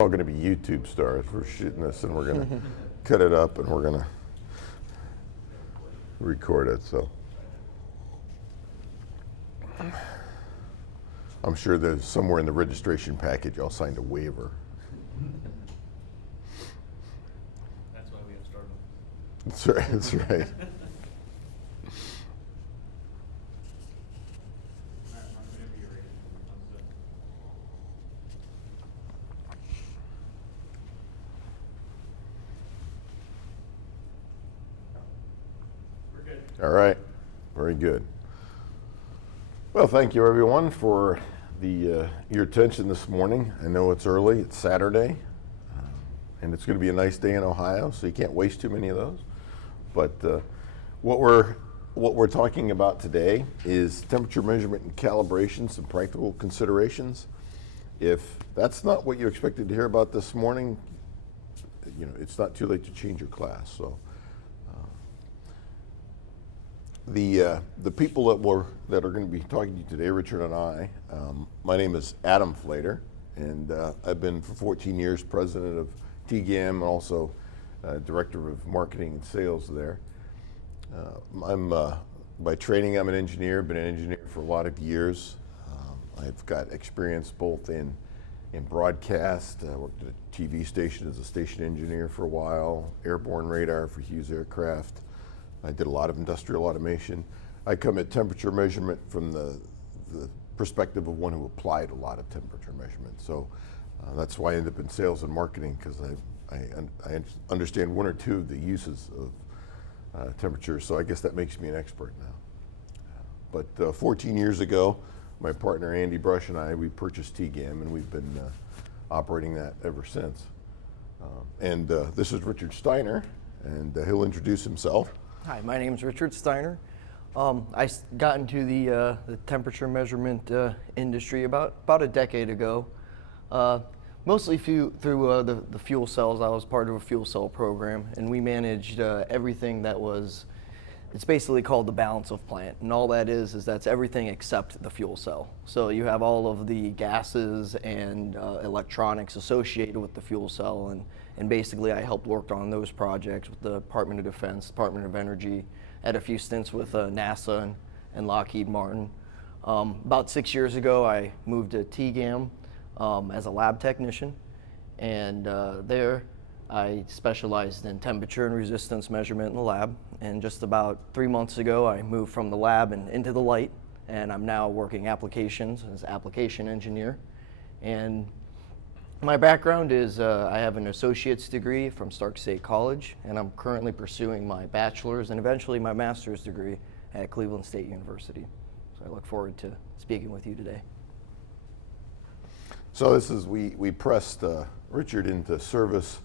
all going to be YouTube stars. We're shooting this and we're going to cut it up and we're going to record it. So I'm sure there's somewhere in the registration package I'll sign a waiver. That's why we have started. That's right. That's right. All right, very good. Well, thank you everyone for your attention this morning. I know it's early, it's Saturday, and it's going to be a nice day in Ohio, so you can't waste too many of those. But what we're talking about today is temperature measurement and calibration, some practical considerations. If that's not what you expected to hear about this morning, you know, it's not too late to change your class. So. The people that are going to be talking to you today, Richard and I, my name is Adam Fleder, and I've been for 14 years president of TEGAM and also director of marketing and sales there. By training, I'm an engineer, been an engineer for a lot of years. I've got experience both in broadcast. I worked at a TV station as a station engineer for a while, airborne radar for Hughes Aircraft. I did a lot of industrial automation. I come at temperature measurement from the perspective of one who applied a lot of temperature measurement. So that's why I ended up in sales and marketing, because I understand one or two of the uses of temperature. So I guess that makes me an expert now. But 14 years ago, my partner Andy Brush and I, we purchased TEGAM, and we've been operating that ever since. This is Richard Steiner, and he'll introduce himself. Hi, my name is Richard Steiner. I got into the temperature measurement industry about a decade ago, mostly through the fuel cells. I was part of a fuel cell program, and we managed everything that was, it's basically called the balance of plant, and all that is that's everything except the fuel cell. So you have all of the gases and electronics associated with the fuel cell, and basically I helped work on those projects with the Department of Defense, Department of Energy, had a few stints with NASA and Lockheed Martin. About 6 years ago, I moved to TEGAM as a lab technician, and there I specialized in temperature and resistance measurement in the lab. And just about 3 months ago, I moved from the lab and into the light, and I'm now working applications as application engineer. And my background is I have an associate's degree from Stark State College, and I'm currently pursuing my bachelor's and eventually my master's degree at Cleveland State University. So I look forward to speaking with you today. So this is, we pressed Richard into service.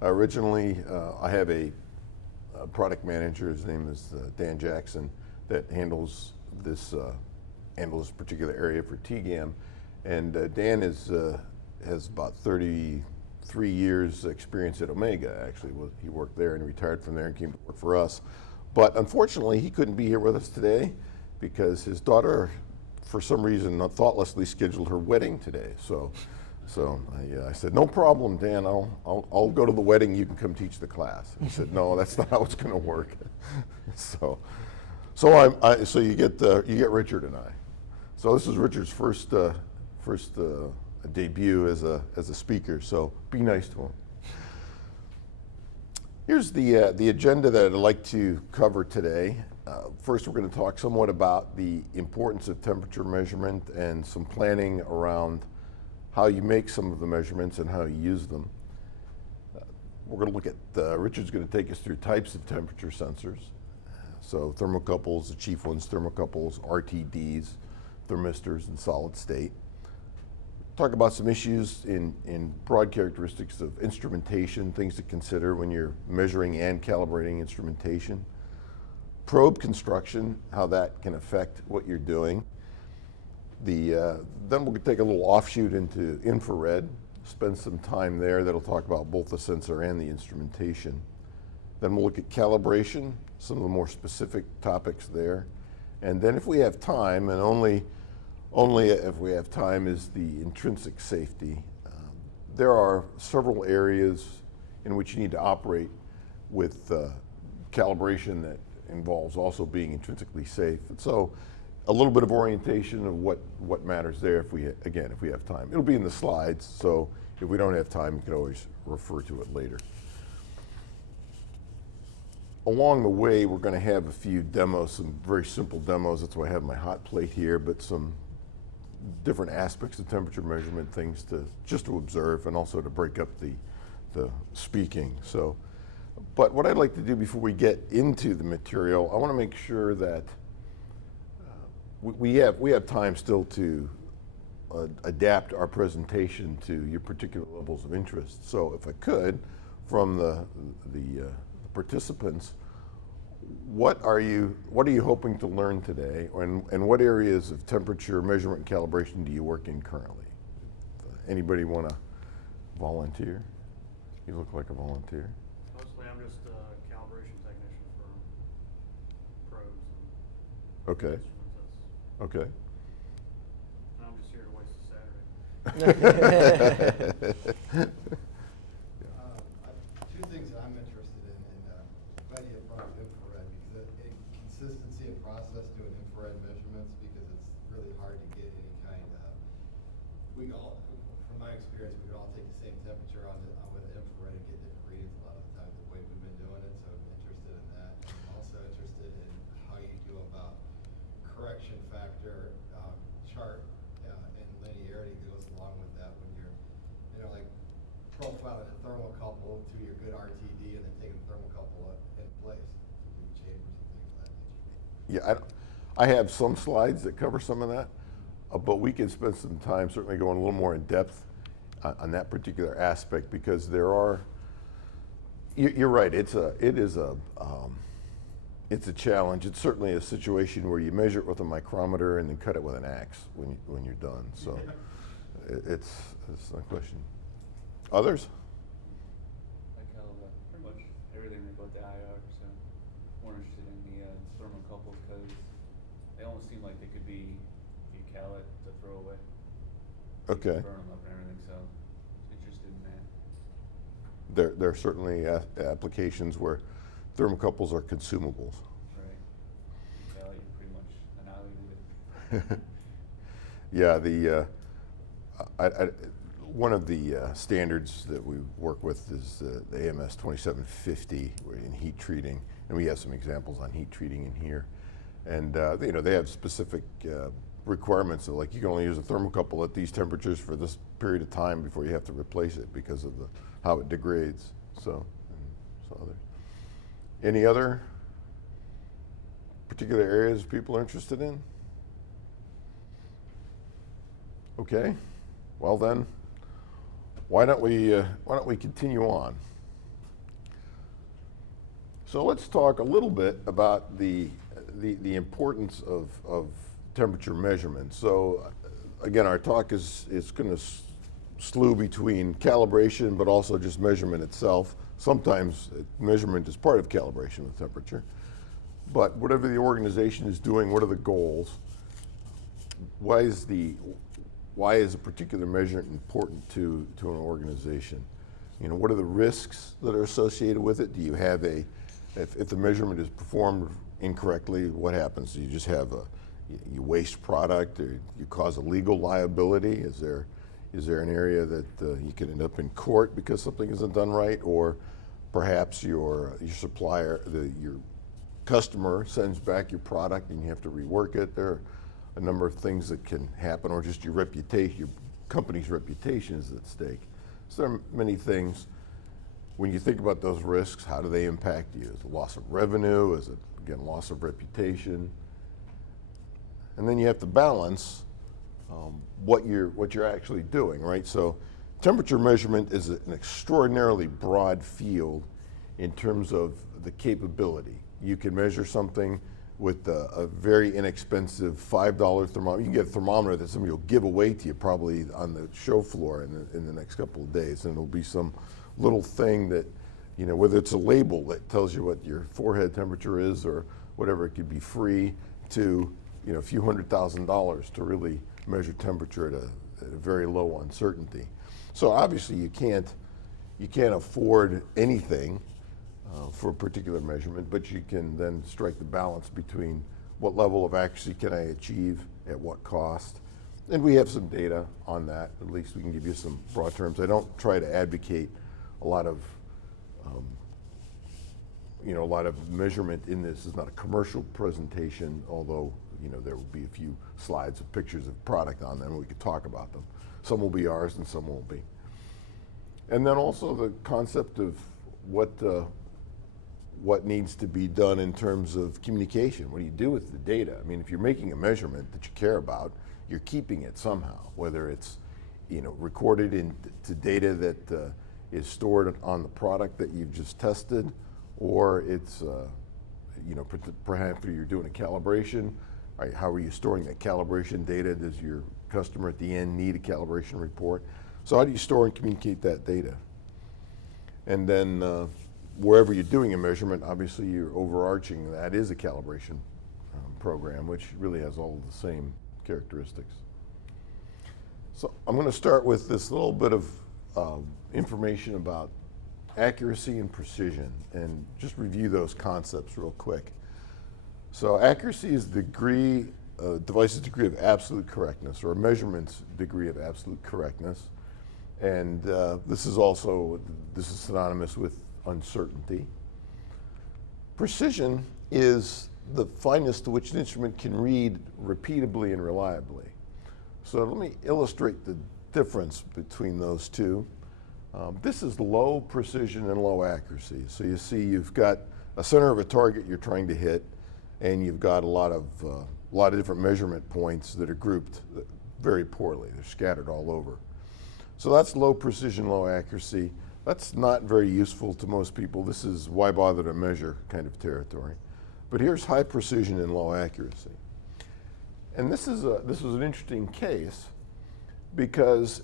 Originally, I have a product manager, his name is Dan Jackson, that handles this particular area for TEGAM. And Dan has about 33 years experience at Omega. Actually, he worked there and retired from there and came to work for us. But unfortunately, he couldn't be here with us today because his daughter, for some reason, thoughtlessly scheduled her wedding today. So I said, no problem, Dan, I'll go to the wedding, you can come teach the class. And he said, no, that's not how it's gonna work. So you get Richard and I. So this is Richard's first debut as a speaker, so be nice to him. Here's the agenda that I'd like to cover today. First, we're going to talk somewhat about the importance of temperature measurement and some planning around how you make some of the measurements and how you use them. We're going to look at, Richard's going to take us through types of temperature sensors. So thermocouples, the chief ones, thermocouples, RTDs, thermistors, and solid state. Talk about some issues in broad characteristics of instrumentation, things to consider when you're measuring and calibrating instrumentation. Probe construction, how that can affect what you're doing. Then we'll take a little offshoot into infrared, spend some time there that'll talk about both the sensor and the instrumentation. Then we'll look at calibration, some of the more specific topics there. And then if we have time, and only if we have time, is the intrinsic safety. there are several areas in which you need to operate with calibration that involves also being intrinsically safe. And so a little bit of orientation of what matters there if we have time. It'll be in the slides, so if we don't have time, you can always refer to it later. Along the way, we're going to have a few demos, some very simple demos. That's why I have my hot plate here, but some different aspects of temperature measurement, things just to observe and also to break up the speaking. So, but what I'd like to do before we get into the material, I want to make sure that we have time still to adapt our presentation to your particular levels of interest. So if I could, from the participants, what are you hoping to learn today, and what areas of temperature measurement and calibration do you work in currently? Anybody want to volunteer? You look like a volunteer. Mostly I'm just a calibration technician for probes and Okay. instruments. Okay. And I'm just here to waste a Saturday. Two things that I'm interested in, and glad you brought up infrared, because consistency and process doing infrared measurements, because it's really hard to get any kind of, from my experience, we could all take the same temperature with infrared and get different readings a lot of the time, the way we've been doing it, so I'm interested in that. I'm also interested in how you do about correction factor chart and linearity that goes along with that when you're, like profiling a thermocouple to your good RTD and then taking the thermocouple in place to do chambers and things of that nature. Yeah, I have some slides that cover some of that, but we can spend some time certainly going a little more in depth on that particular aspect, because there are. You're right. It's a challenge. It's certainly a situation where you measure it with a micrometer and then cut it with an axe when you're done. So it's no question. Others? I calibrate pretty much everything about the IR, so more interested in the thermocouples because they almost seem like they could be, if you cal it, to throw away. Okay. Burn them up and everything, so interested in that. There are certainly applications where thermocouples are consumables. Right. You cal it, you pretty much annihilate it. Yeah, one of the standards that we work with is the AMS 2750 in heat treating, and we have some examples on heat treating in here. And they have specific requirements, so like you can only use a thermocouple at these temperatures for this period of time before you have to replace it because of how it degrades. So others. Any other particular areas people are interested in? Okay, well then, why don't we continue on? So let's talk a little bit about the importance of temperature measurement. So again, our talk is going to slew between calibration, but also just measurement itself. Sometimes measurement is part of calibration with temperature. But whatever the organization is doing, what are the goals? Why is a particular measurement important to an organization? What are the risks that are associated with it? Do you have if the measurement is performed incorrectly, what happens? Do you just have you waste product, or you cause a legal liability? Is there an area that you could end up in court because something isn't done right, or perhaps your supplier, your customer sends back your product and you have to rework it? There are a number of things that can happen, or just your reputation, your company's reputation is at stake. So there are many things. When you think about those risks, how do they impact you? Is it loss of revenue? Is it, again, loss of reputation? And then you have to balance what you're actually doing, right? So temperature measurement is an extraordinarily broad field in terms of the capability. You can measure something with a very inexpensive $5 thermometer. You can get a thermometer that somebody will give away to you probably on the show floor in the next couple of days, and it'll be some little thing that, whether it's a label that tells you what your forehead temperature is or whatever, it could be free, to a few $100,000 to really measure temperature at a very low uncertainty. So obviously you can't afford anything for a particular measurement, but you can then strike the balance between what level of accuracy can I achieve at what cost. And we have some data on that. At least we can give you some broad terms. I don't try to advocate a lot of measurement in this. It's not a commercial presentation, although there will be a few slides of pictures of product on them. We could talk about them. Some will be ours and some won't be. And then also the concept of what needs to be done in terms of communication. What do you do with the data? I mean, if you're making a measurement that you care about, you're keeping it somehow, whether it's recorded into data that is stored on the product that you've just tested, or it's perhaps you're doing a calibration. Right? How are you storing that calibration data? Does your customer at the end need a calibration report? So how do you store and communicate that data? And then wherever you're doing a measurement, obviously you're overarching that is a calibration program, which really has all of the same characteristics. So I'm going to start with this little bit of information about accuracy and precision, and just review those concepts real quick. So accuracy is the device's degree of absolute correctness, or a measurement's degree of absolute correctness. And this is synonymous with uncertainty. Precision is the fineness to which an instrument can read repeatably and reliably. So let me illustrate the difference between those two. This is low precision and low accuracy. So you see you've got a center of a target you're trying to hit, and you've got a lot of different measurement points that are grouped very poorly. They're scattered all over. So that's low precision, low accuracy. That's not very useful to most people. This is why bother to measure kind of territory. But here's high precision and low accuracy. And this was an interesting case because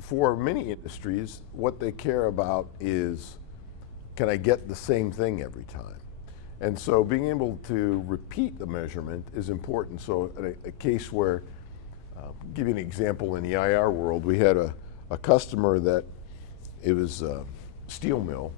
for many industries, what they care about is, can I get the same thing every time? And so being able to repeat the measurement is important. So in a case where, give you an example in the IR world, we had a customer that it was a steel mill,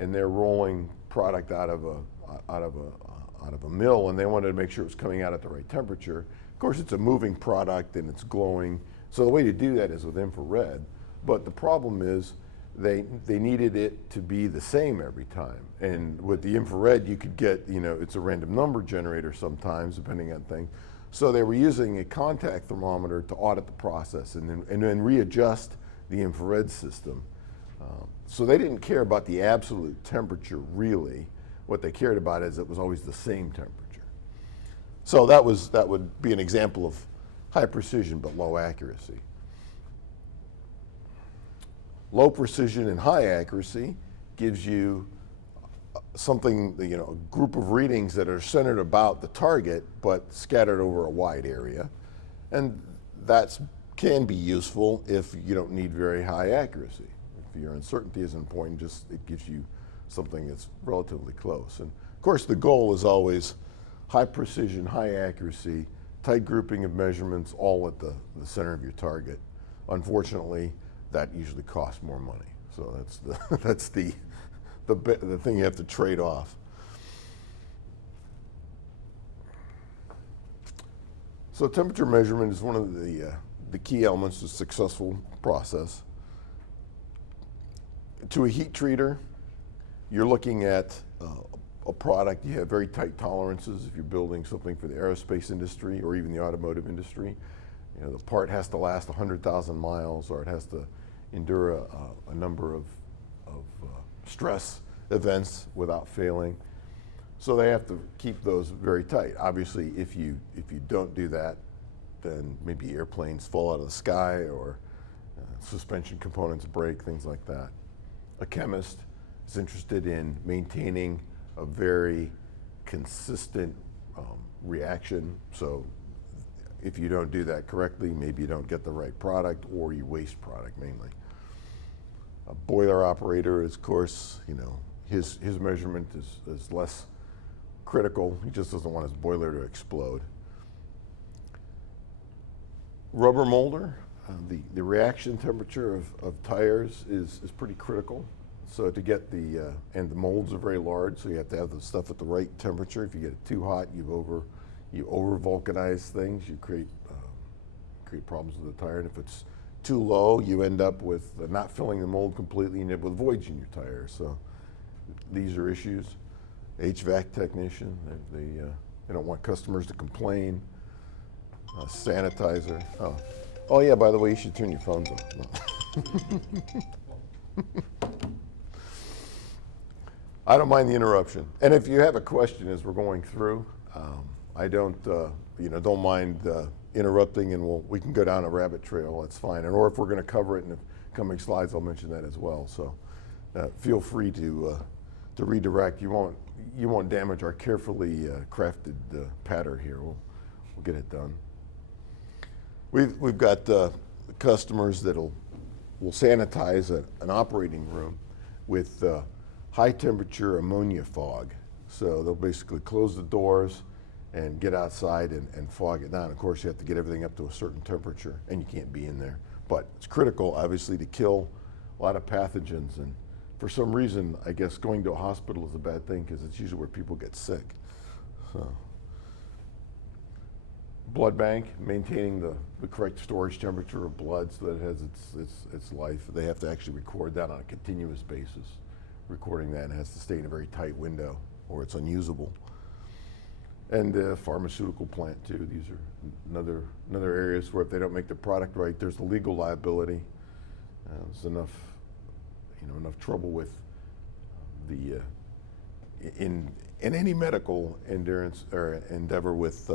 and they're rolling product out of a mill, and they wanted to make sure it was coming out at the right temperature. Of course, it's a moving product and it's glowing. So the way to do that is with infrared. But the problem is they needed it to be the same every time. And with the infrared, you could get, it's a random number generator sometimes, depending on things. So they were using a contact thermometer to audit the process and then readjust the infrared system. So they didn't care about the absolute temperature, really. What they cared about is it was always the same temperature. So that would be an example of high precision but low accuracy. Low precision and high accuracy gives you something, a group of readings that are centered about the target but scattered over a wide area. And that can be useful if you don't need very high accuracy. If your uncertainty isn't important, it gives you something that's relatively close. And of course the goal is always high precision, high accuracy, tight grouping of measurements all at the center of your target. Unfortunately, that usually costs more money. So that's the thing you have to trade off. So temperature measurement is one of the key elements of a successful process. To a heat treater, you're looking at a product. You have very tight tolerances if you're building something for the aerospace industry or even the automotive industry. The part has to last 100,000 miles, or it has to endure a number of stress events without failing. So they have to keep those very tight. Obviously, if you don't do that, then maybe airplanes fall out of the sky, or suspension components break, things like that. A chemist is interested in maintaining a very consistent reaction. So if you don't do that correctly, maybe you don't get the right product, or you waste product mainly. A boiler operator is, of course, his measurement is less critical. He just doesn't want his boiler to explode. Rubber molder, the reaction temperature of tires is pretty critical. So to get and the molds are very large, so you have to have the stuff at the right temperature. If you get it too hot, you over vulcanize things, you create problems with the tire. And if it's too low, you end up with not filling the mold completely and you end up with voids in your tire. So these are issues. HVAC technician, they don't want customers to complain. Sanitizer. Oh yeah, by the way, you should turn your phones off. No. I don't mind the interruption. And if you have a question as we're going through, I don't mind interrupting, and we can go down a rabbit trail. That's fine. Or if we're going to cover it in the coming slides, I'll mention that as well. So feel free to redirect. You won't damage our carefully crafted pattern here. We'll get it done. We've got customers that will sanitize an operating room with high temperature ammonia fog. So they'll basically close the doors and get outside and fog it down. Of course, you have to get everything up to a certain temperature, and you can't be in there. But it's critical, obviously, to kill a lot of pathogens. And for some reason, I guess going to a hospital is a bad thing because it's usually where people get sick. So, blood bank, maintaining the correct storage temperature of blood so that it has its life. They have to actually record that on a continuous basis. Recording that has to stay in a very tight window or it's unusable. And the pharmaceutical plant too. These are another areas where if they don't make the product right, there's the legal liability. There's enough trouble with the in any medical endurance or endeavor with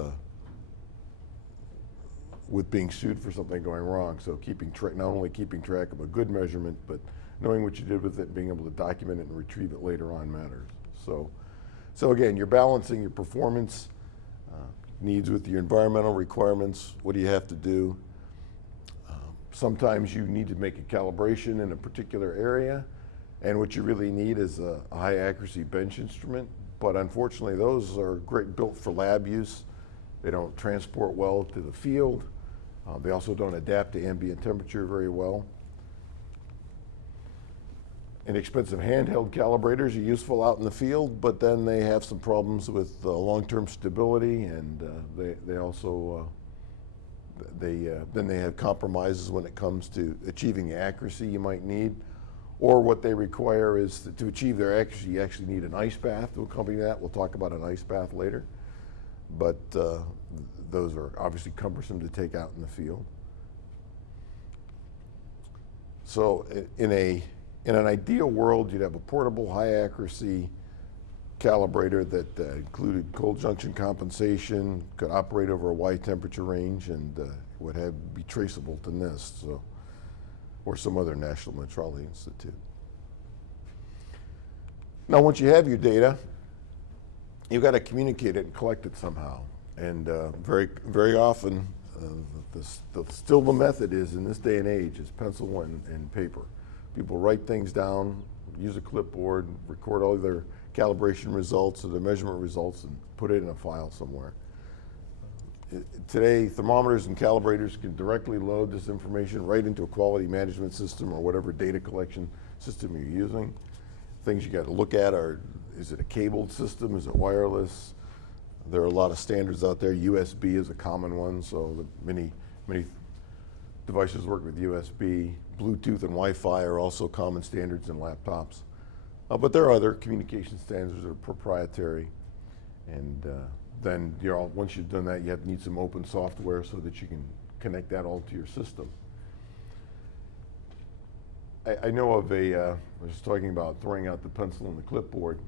being sued for something going wrong. So not only keeping track of a good measurement, but knowing what you did with it and being able to document it and retrieve it later on matters. So again, you're balancing your performance needs with your environmental requirements. What do you have to do? Sometimes you need to make a calibration in a particular area, and what you really need is a high accuracy bench instrument. But unfortunately, those are built for lab use. They don't transport well to the field. They also don't adapt to ambient temperature very well. Inexpensive handheld calibrators are useful out in the field, but then they have some problems with long-term stability, and they also then they have compromises when it comes to achieving the accuracy you might need. Or what they require is to achieve their accuracy, you actually need an ice bath to accompany that. We'll talk about an ice bath later. But those are obviously cumbersome to take out in the field. So in an ideal world, you'd have a portable high accuracy calibrator that included cold junction compensation, could operate over a wide temperature range, and would be traceable to NIST, or some other National Metrology Institute. Now, once you have your data, you've got to communicate it and collect it somehow. And very, very often, still the method is, in this day and age, is pencil and paper. People write things down, use a clipboard, record all their calibration results or their measurement results, and put it in a file somewhere. Today, thermometers and calibrators can directly load this information right into a quality management system or whatever data collection system you're using. Things you got to look at are, is it a cabled system? Is it wireless? There are a lot of standards out there. USB is a common one, so many devices work with USB. Bluetooth and Wi-Fi are also common standards in laptops. But there are other communication standards that are proprietary. And then once you've done that, you need some open software so that you can connect that all to your system. I know of I was talking about throwing out the pencil and the clipboard.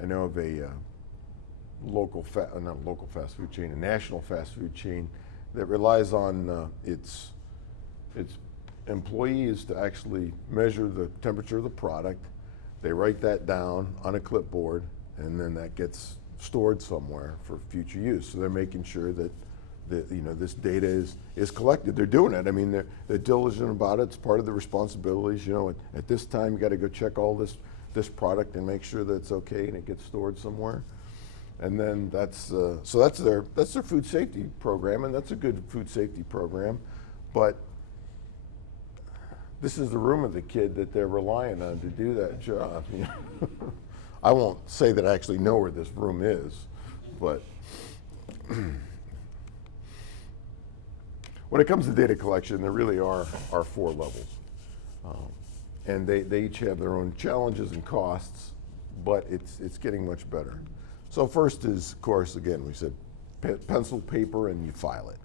I know of a national fast food chain that relies on its employees to actually measure the temperature of the product. They write that down on a clipboard, and then that gets stored somewhere for future use. So they're making sure that this data is collected. They're doing it. I mean, they're diligent about it. It's part of the responsibilities. At this time, you got to go check all this product and make sure that it's okay and it gets stored somewhere. And then that's their food safety program, and that's a good food safety program. But this is the room of the kid that they're relying on to do that job. You know? I won't say that I actually know where this room is, but when it comes to data collection, there really are 4 levels. And they each have their own challenges and costs, but it's getting much better. So first is, of course, again, we said pencil, paper, and you file it.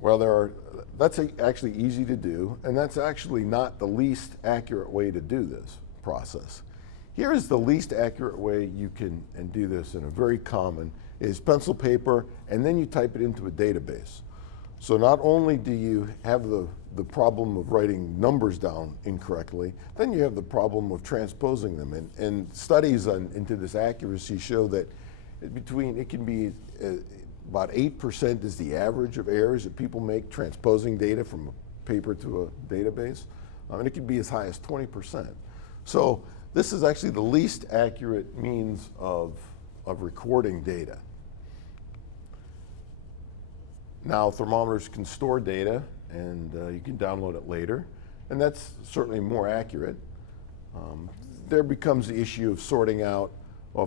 Well, that's actually easy to do, and that's actually not the least accurate way to do this process. Here is the least accurate way you can do this, and a very common is pencil, paper, and then you type it into a database. So not only do you have the problem of writing numbers down incorrectly, then you have the problem of transposing them. And studies into this accuracy show that it can be about 8% is the average of errors that people make transposing data from a paper to a database. And it can be as high as 20%. So this is actually the least accurate means of recording data. Now, thermometers can store data, and you can download it later, and that's certainly more accurate. There becomes the issue of sorting out, well,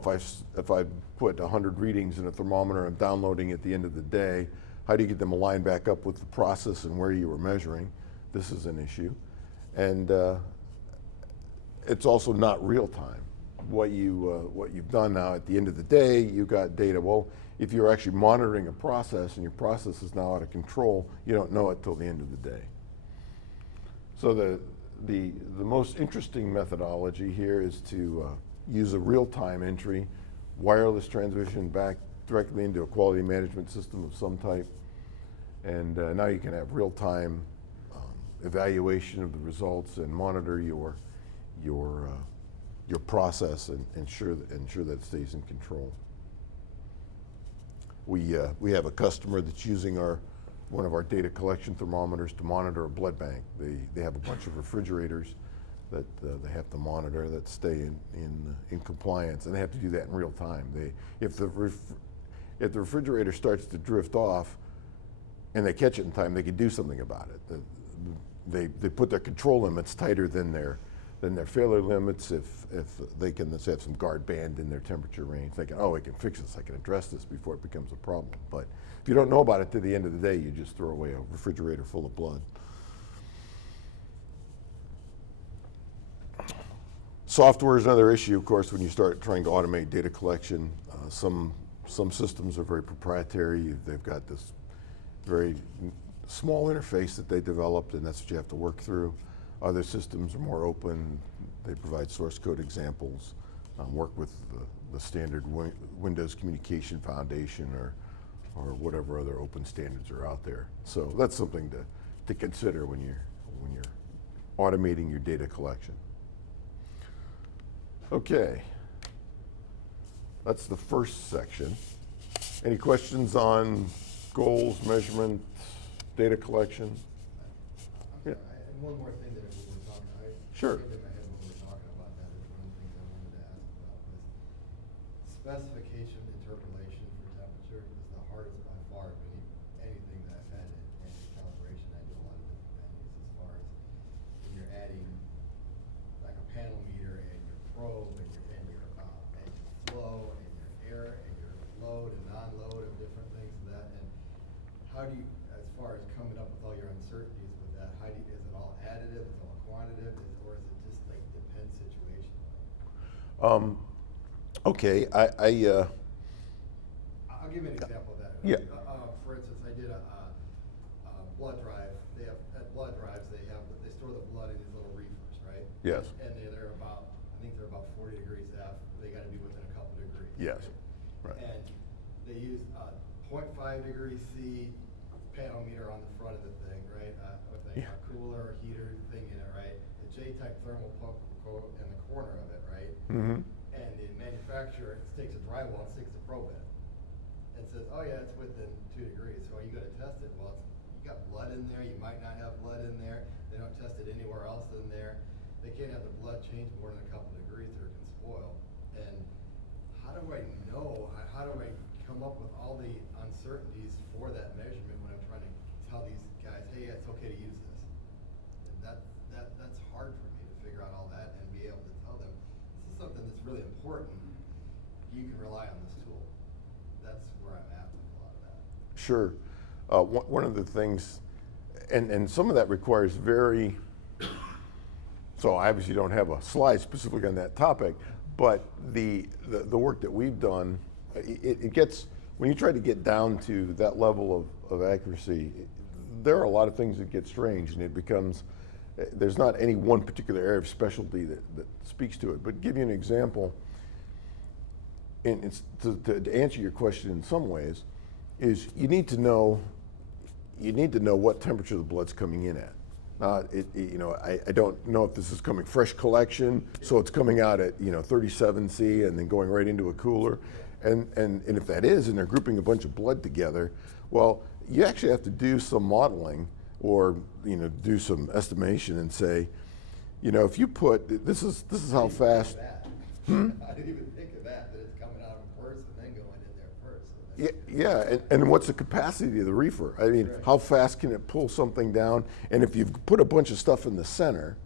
if I put 100 readings in a thermometer, I'm downloading at the end of the day, how do you get them aligned back up with the process and where you were measuring? This is an issue. And it's also not real time. What you've done now at the end of the day, you got data. Well, if you're actually monitoring a process and your process is now out of control, you don't know it till the end of the day. So the most interesting methodology here is to use a real-time entry, wireless transmission back directly into a quality management system of some type, and now you can have real-time evaluation of the results and monitor your process and ensure that it stays in control. We have a customer that's using one of our data collection thermometers to monitor a blood bank. They have a bunch of refrigerators that they have to monitor that stay in compliance, and they have to do that in real time. If the refrigerator starts to drift off and they catch it in time, they can do something about it. They put their control limits tighter than their failure limits. If they can, let's have some guard band in their temperature range, thinking, oh, I can fix this, I can address this before it becomes a problem. But if you don't know about it to the end of the day, you just throw away a refrigerator full of blood. Software is another issue, of course, when you start trying to automate data collection. Some systems are very proprietary. They've got this very small interface that they developed, and that's what you have to work through. Other systems are more open. They provide source code examples, work with the standard Windows Communication Foundation or whatever other open standards are out there. So that's something to consider when you're automating your data collection. Okay, that's the first section. Any questions on goals, measurement, data collection? I'm sorry, and one more thing that we were talking, Sure. came in my head when we were talking about that is one of the things I wanted to ask about was specification interpolation for temperature is the hardest by far of anything that I've had in calibration. I do a lot of different things as far as when you're adding like a panel meter and your probe and your flow and your air and your load and non-load of different things of that. And how do you, as far as coming up with all your uncertainties with that, is it all additive, is it all quantitative, or is it just like depends situational? Okay, I'll give you an example of that. Yeah. For instance, I did a blood drive. They have at blood drives they store the blood in these little reefers, right? Yes. And they're about, I think they're about 40 degrees F. They got to be within a couple degrees. Yes. Right. And they use a 0.5 degree C panel meter on the front of the thing, right? With a cooler or heater thing in it, right? The J-type thermal pump in the corner of it, right? Mm-hmm. And the manufacturer takes a drywall and sticks a probe in and says, oh yeah, it's within 2 degrees. So are you going to test it? Well, you got blood in there. You might not have blood in there. They don't test it anywhere else in there. They can't have the blood change more than a couple degrees or it can spoil. And how do I know? How do I come up with all the uncertainties for that measurement when I'm trying to tell these guys, hey, it's okay to use this? And rely on this tool. That's where I'm at with a lot of that. Sure. One of the things, and some of that requires very, so I obviously don't have a slide specifically on that topic, but the work that we've done, it gets, when you try to get down to that level of accuracy, there are a lot of things that get strange, and it becomes, there's not any one particular area of specialty that speaks to it. But give you an example, and it's to answer your question in some ways, is you need to know what temperature the blood's coming in at. I don't know if this is coming fresh collection, so it's coming out at 37°C and then going right into a cooler, and if that is, and they're grouping a bunch of blood together, well, you actually have to do some modeling or do some estimation and say, if you put this is how fast. I didn't even think of that it's coming out of a purse and then going in there first. Yeah, and what's the capacity of the reefer? I mean, Right. how fast can it pull something down? And if you've put a bunch of stuff in the center,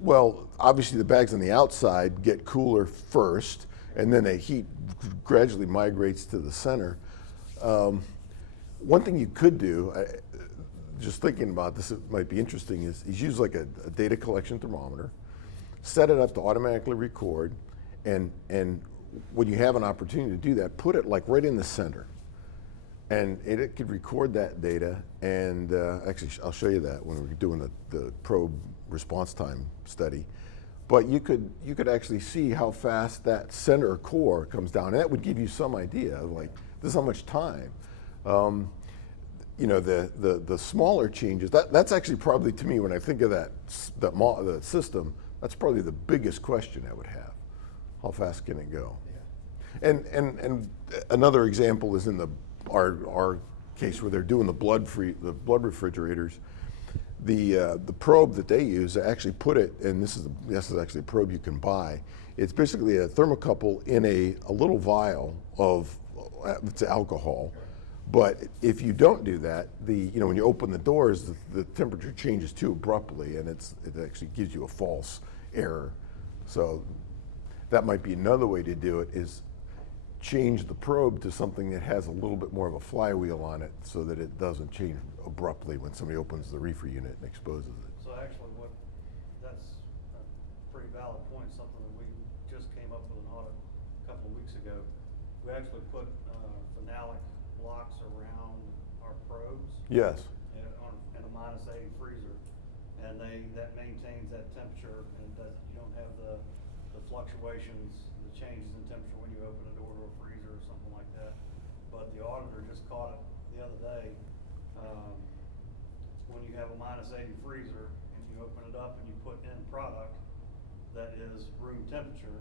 well, obviously the bags on the outside get cooler first, and then the heat gradually migrates to the center. One thing you could do, just thinking about this, it might be interesting, is use like a data collection thermometer, set it up to automatically record, and when you have an opportunity to do that, put it like right in the center. And it could record that data, and actually I'll show you that when we're doing the probe response time study. But you could actually see how fast that center core comes down, and that would give you some idea of like, this is how much time. The smaller changes, that's actually probably, to me, when I think of that system, that's probably the biggest question I would have. How fast can it go? Yeah. And another example is in our case where they're doing the blood refrigerators. The probe that they use, they actually put it, and this is actually a probe you can buy. It's basically a thermocouple in a little vial of it's alcohol. But if you don't do that, when you open the doors, the temperature changes too abruptly, and it actually gives you a false error. So that might be another way to do it, is change the probe to something that has a little bit more of a flywheel on it, so that it doesn't change abruptly when somebody opens the reefer unit and exposes it. So actually that's a pretty valid point, something that we just came up with an audit a couple of weeks ago. We actually put phenolic blocks around our probes. Yes. In a -80 freezer, and that maintains that temperature, and you don't have the fluctuations, the changes in temperature when you open a door to a freezer or something like that. But the auditor just caught it the other day. When you have a -80 freezer and you open it up and you put in product that is room temperature,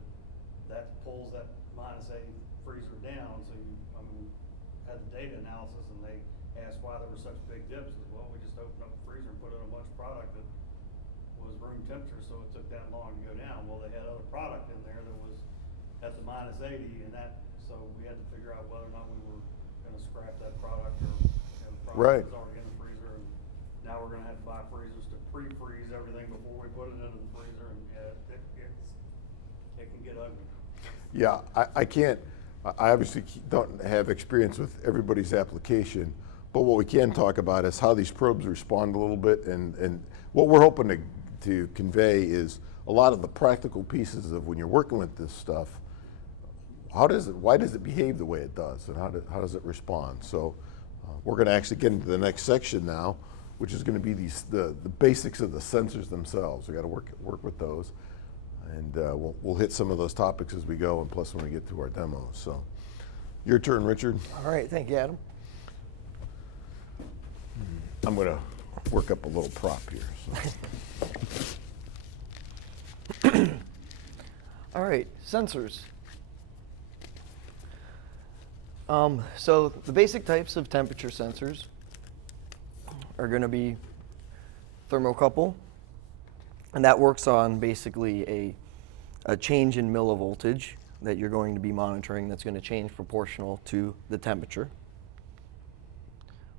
that pulls that -80 freezer down. So we had the data analysis, and they asked why there were such big dips. Well, we just opened up the freezer and put in a bunch of product that was room temperature, so it took that long to go down. Well, they had other product in there that was at the -80, and so we had to figure out whether or not we were going to scrap that product, or the product Right. was already in the freezer, and now we're going to have to buy freezers to pre-freeze everything before we put it into the freezer, and it can get ugly. Yeah, I obviously don't have experience with everybody's application, but what we can talk about is how these probes respond a little bit, and what we're hoping to convey is a lot of the practical pieces of when you're working with this stuff. Why does it behave the way it does, and how does it respond? So we're going to actually get into the next section now, which is going to be the basics of the sensors themselves. We got to work with those, and we'll hit some of those topics as we go, and plus when we get to our demos. So your turn, Richard. All right, thank you, Adam. I'm going to work up a little prop here. So. All right, sensors. So the basic types of temperature sensors are going to be thermocouple, and that works on basically a change in millivoltage that you're going to be monitoring that's going to change proportional to the temperature.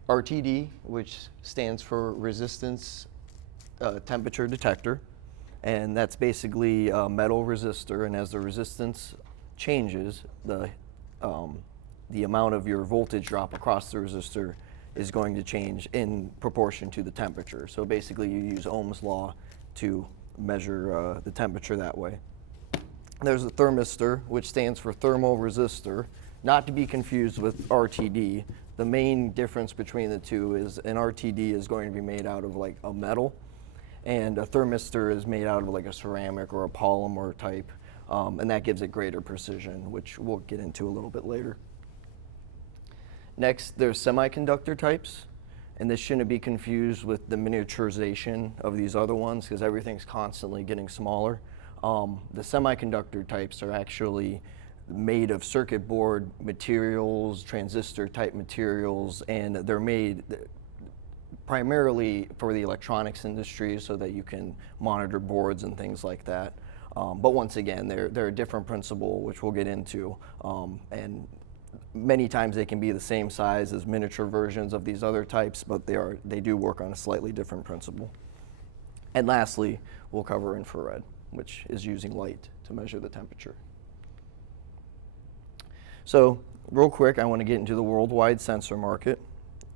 RTD, which stands for resistance temperature detector, and that's basically a metal resistor, and as the resistance changes, the amount of your voltage drop across the resistor is going to change in proportion to the temperature. So basically you use Ohm's law to measure the temperature that way. There's a thermistor, which stands for thermal resistor, not to be confused with RTD. The main difference between the two is an RTD is going to be made out of like a metal, and a thermistor is made out of like a ceramic or a polymer type, and that gives it greater precision, which we'll get into a little bit later. Next, there's semiconductor types, and this shouldn't be confused with the miniaturization of these other ones because everything's constantly getting smaller. The semiconductor types are actually made of circuit board materials, transistor type materials, and they're made primarily for the electronics industry so that you can monitor boards and things like that. But once again, they're a different principle, which we'll get into, and many times they can be the same size as miniature versions of these other types, but they do work on a slightly different principle. And lastly, we'll cover infrared, which is using light to measure the temperature. So real quick, I want to get into the worldwide sensor market.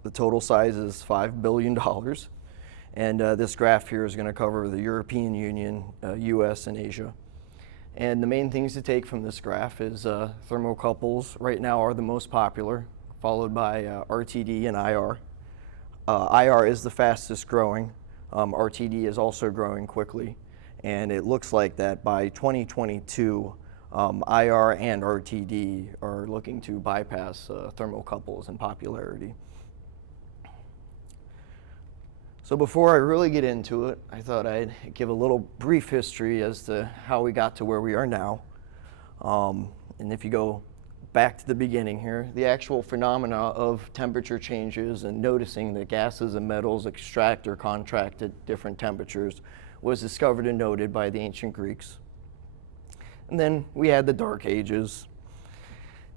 The total size is $5 billion. And this graph here is going to cover the European Union, US, and Asia. And the main things to take from this graph is thermocouples right now are the most popular, followed by RTD and IR. IR is the fastest growing. RTD is also growing quickly. And it looks like that by 2022, IR and RTD are looking to bypass thermocouples in popularity. So before I really get into it, I thought I'd give a little brief history as to how we got to where we are now. And if you go back to the beginning here, the actual phenomena of temperature changes and noticing that gases and metals extract or contract at different temperatures was discovered and noted by the ancient Greeks. And then we had the Dark Ages.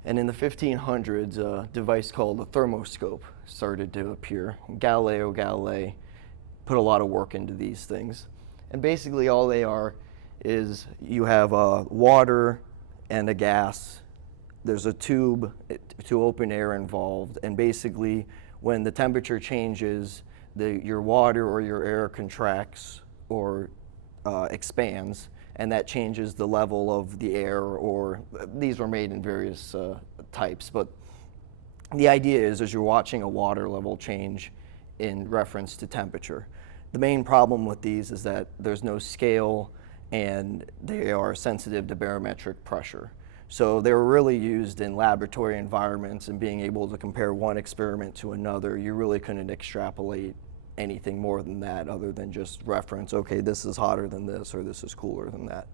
And in the 1500s, a device called a thermoscope started to appear. Galileo Galilei put a lot of work into these things. And basically all they are is you have water and a gas. There's a tube to open air involved. And basically when the temperature changes, your water or your air contracts or expands, and that changes the level of the air, or these were made in various types. But the idea is as you're watching a water level change in reference to temperature. The main problem with these is that there's no scale and they are sensitive to barometric pressure. So they were really used in laboratory environments, and being able to compare one experiment to another, you really couldn't extrapolate anything more than that other than just reference, okay, this is hotter than this or this is cooler than that.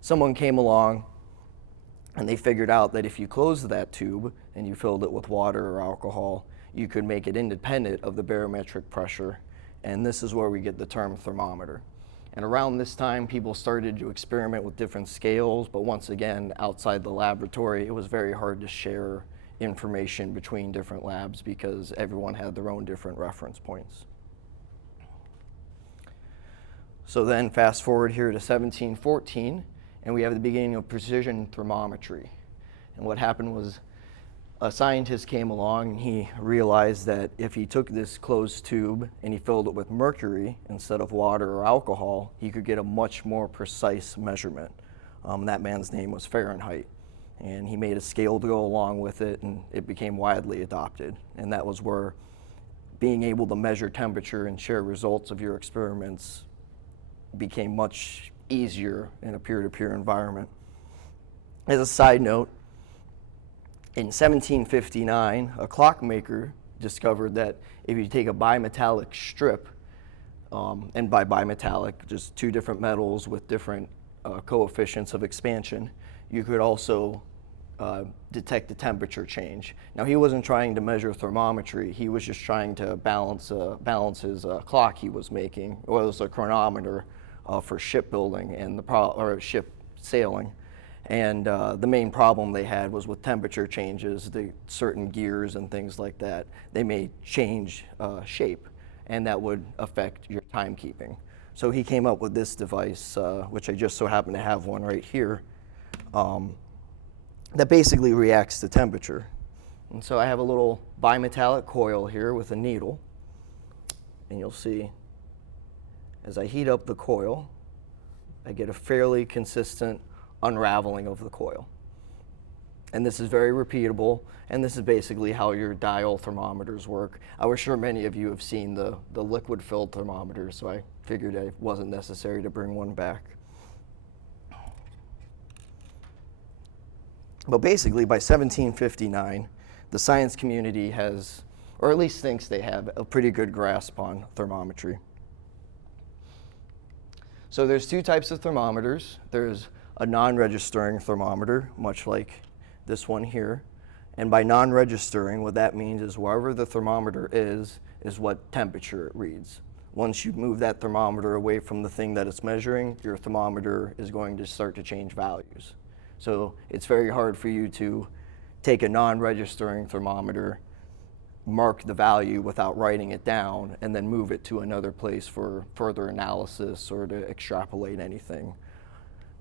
Someone came along and they figured out that if you closed that tube and you filled it with water or alcohol, you could make it independent of the barometric pressure, and this is where we get the term thermometer. And around this time, people started to experiment with different scales, but once again, outside the laboratory, it was very hard to share information between different labs because everyone had their own different reference points. So then fast forward here to 1714, and we have the beginning of precision thermometry. And what happened was a scientist came along and he realized that if he took this closed tube and he filled it with mercury instead of water or alcohol, he could get a much more precise measurement. That man's name was Fahrenheit. And he made a scale to go along with it, and it became widely adopted. And that was where being able to measure temperature and share results of your experiments became much easier in a peer-to-peer environment. As a side note, in 1759, a clockmaker discovered that if you take a bimetallic strip, and by bimetallic, just two different metals with different coefficients of expansion, you could also detect the temperature change. Now, he wasn't trying to measure thermometry. He was just trying to balance his clock he was making. It was a chronometer for shipbuilding and ship sailing. And the main problem they had was with temperature changes, the certain gears and things like that, they may change shape, and that would affect your timekeeping. So he came up with this device, which I just so happen to have one right here. that basically reacts to temperature. And so I have a little bimetallic coil here with a needle, and you'll see as I heat up the coil, I get a fairly consistent unraveling of the coil. And this is very repeatable, and this is basically how your dial thermometers work. I was sure many of you have seen the liquid-filled thermometers, so I figured it wasn't necessary to bring one back. But basically, by 1759, the science community has, or at least thinks they have, a pretty good grasp on thermometry. So there's two types of thermometers. There's a non-registering thermometer, much like this one here. And by non-registering, what that means is wherever the thermometer is what temperature it reads. Once you move that thermometer away from the thing that it's measuring, your thermometer is going to start to change values. So it's very hard for you to take a non-registering thermometer, mark the value without writing it down, and then move it to another place for further analysis or to extrapolate anything.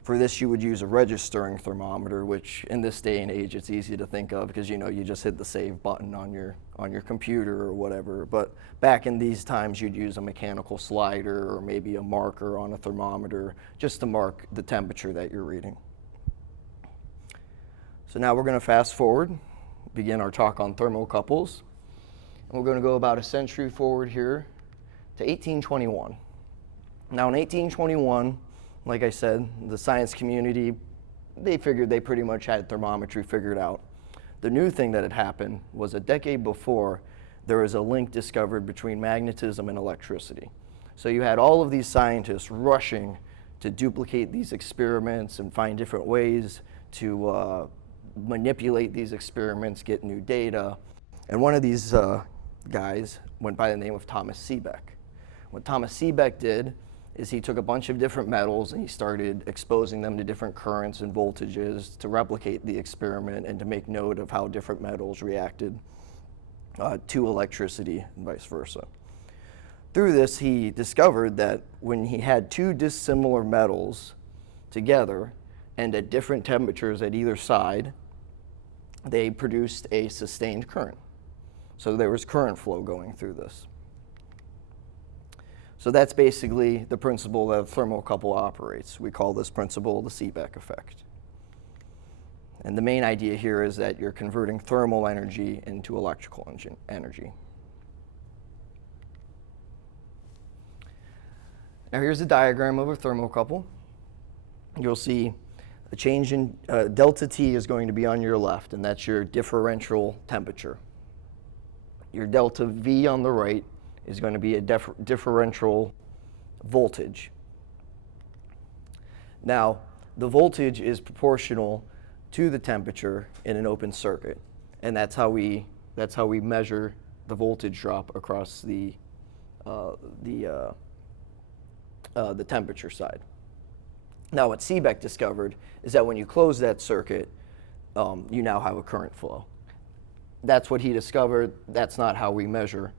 For this, you would use a registering thermometer, which in this day and age, it's easy to think of because you just hit the save button on your computer or whatever. But back in these times, you'd use a mechanical slider or maybe a marker on a thermometer just to mark the temperature that you're reading. So now we're going to fast forward, begin our talk on thermocouples. And we're going to go about a century forward here to 1821. Now in 1821, like I said, the science community, they figured they pretty much had thermometry figured out. The new thing that had happened was a decade before, there was a link discovered between magnetism and electricity. So you had all of these scientists rushing to duplicate these experiments and find different ways to manipulate these experiments, get new data. And one of these guys went by the name of Thomas Seebeck. What Thomas Seebeck did is he took a bunch of different metals and he started exposing them to different currents and voltages to replicate the experiment and to make note of how different metals reacted to electricity and vice versa. Through this, he discovered that when he had two dissimilar metals together and at different temperatures at either side, they produced a sustained current. So there was current flow going through this. So that's basically the principle that a thermocouple operates. We call this principle the Seebeck effect. And the main idea here is that you're converting thermal energy into electrical energy. Now here's a diagram of a thermocouple. You'll see a change in delta T is going to be on your left, and that's your differential temperature. Your delta V on the right is going to be a differential voltage. Now, the voltage is proportional to the temperature in an open circuit, and that's how we measure the voltage drop across the temperature side. Now, what Seebeck discovered is that when you close that circuit, you now have a current flow. That's what he discovered. That's not how we measure.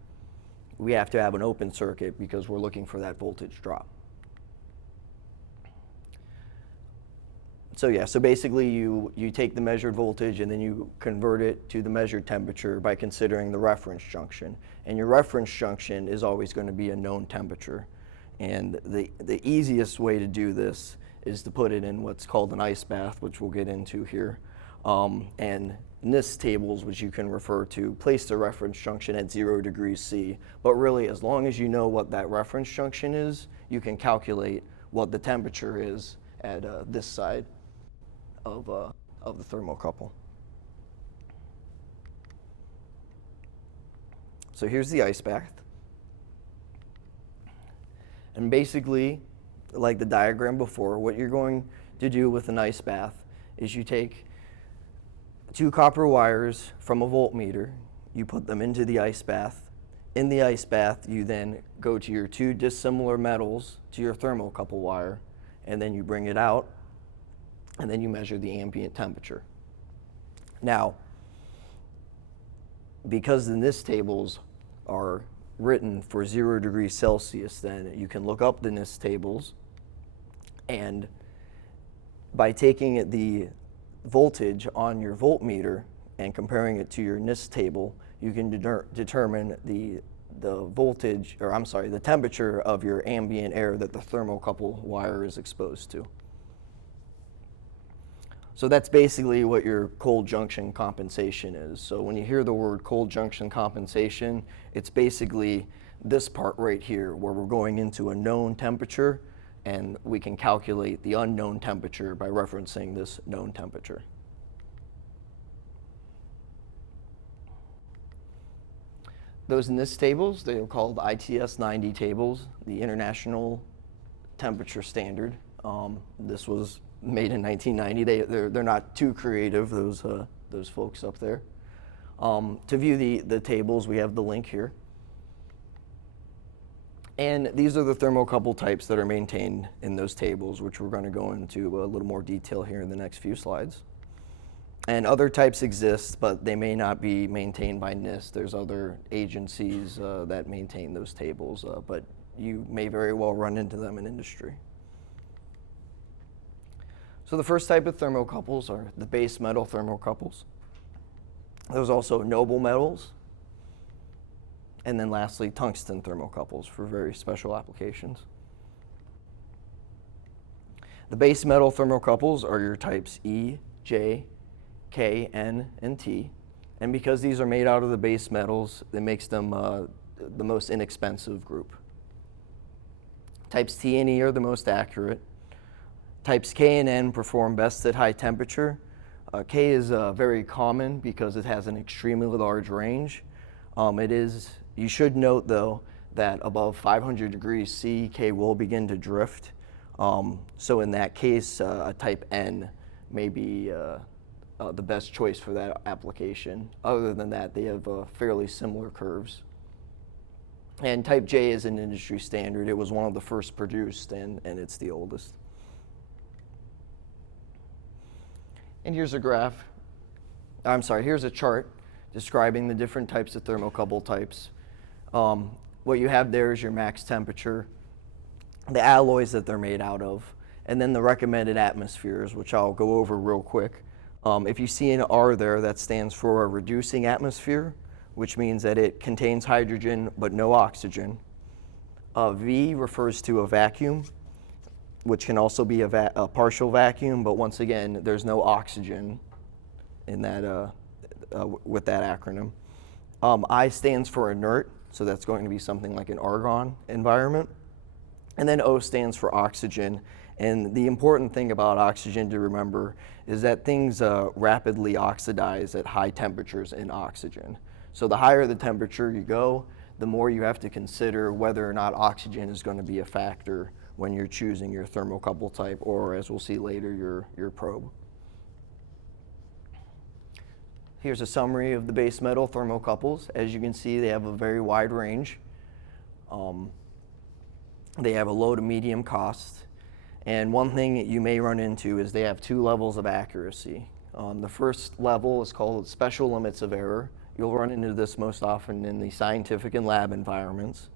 We have to have an open circuit because we're looking for that voltage drop. So yeah, so basically you take the measured voltage and then you convert it to the measured temperature by considering the reference junction. And your reference junction is always going to be a known temperature. And the easiest way to do this is to put it in what's called an ice bath, which we'll get into here. And NIST tables, which you can refer to, place the reference junction at 0 degrees C. But really, as long as you know what that reference junction is, you can calculate what the temperature is at this side of the thermocouple. So here's the ice bath. And basically, like the diagram before, what you're going to do with an ice bath is you take 2 copper wires from a voltmeter, you put them into the ice bath. In the ice bath, you then go to your 2 dissimilar metals to your thermocouple wire, and then you bring it out, and then you measure the ambient temperature. Now, because the NIST tables are written for 0 degrees Celsius, then you can look up the NIST tables, and by taking the voltage on your voltmeter and comparing it to your NIST table, you can determine the voltage, or I'm sorry, the temperature of your ambient air that the thermocouple wire is exposed to. So that's basically what your cold junction compensation is. So when you hear the word cold junction compensation, it's basically this part right here where we're going into a known temperature and we can calculate the unknown temperature by referencing this known temperature. Those NIST tables, they are called ITS 90 tables, the International Temperature Standard. This was made in 1990. They're not too creative, those folks up there. To view the tables, we have the link here. And these are the thermocouple types that are maintained in those tables, which we're going to go into a little more detail here in the next few slides. And other types exist, but they may not be maintained by NIST. There's other agencies that maintain those tables, but you may very well run into them in industry. So the first type of thermocouples are the base metal thermocouples. There's also noble metals. And then lastly, tungsten thermocouples for very special applications. The base metal thermocouples are your types E, J, K, N, and T. And because these are made out of the base metals, it makes them the most inexpensive group. Types T and E are the most accurate. Types K and N perform best at high temperature. K is very common because it has an extremely large range. You should note though that above 500 degrees C, K will begin to drift. So in that case, a type N may be the best choice for that application. Other than that, they have fairly similar curves. And type J is an industry standard. It was one of the first produced and it's the oldest. And here's a here's a chart describing the different types of thermocouple types. What you have there is your max temperature, the alloys that they're made out of, and then the recommended atmospheres, which I'll go over real quick. If you see an R there, that stands for a reducing atmosphere, which means that it contains hydrogen but no oxygen. V refers to a vacuum, which can also be a partial vacuum, but once again, there's no oxygen in that with that acronym. I stands for inert, so that's going to be something like an argon environment. And then O stands for oxygen. And the important thing about oxygen to remember is that things rapidly oxidize at high temperatures in oxygen. So the higher the temperature you go, the more you have to consider whether or not oxygen is going to be a factor when you're choosing your thermocouple type, or as we'll see later, your probe. Here's a summary of the base metal thermocouples. As you can see, they have a very wide range. They have a low to medium cost. And one thing that you may run into is they have two levels of accuracy. The first level is called special limits of error. You'll run into this most often in the scientific and lab environments.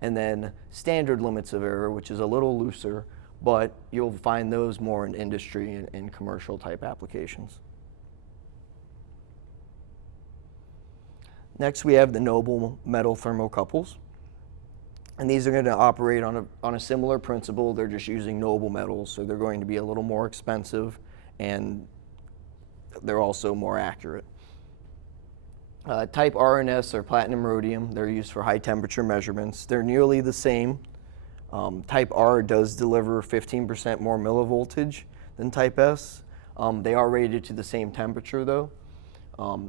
And then standard limits of error, which is a little looser, but you'll find those more in industry and commercial type applications. Next, we have the noble metal thermocouples. And these are going to operate on a similar principle. They're just using noble metals, so they're going to be a little more expensive, and they're also more accurate. Type R and S are platinum rhodium. They're used for high temperature measurements. They're nearly the same. Type R does deliver 15% more millivoltage than Type S. They are rated to the same temperature though.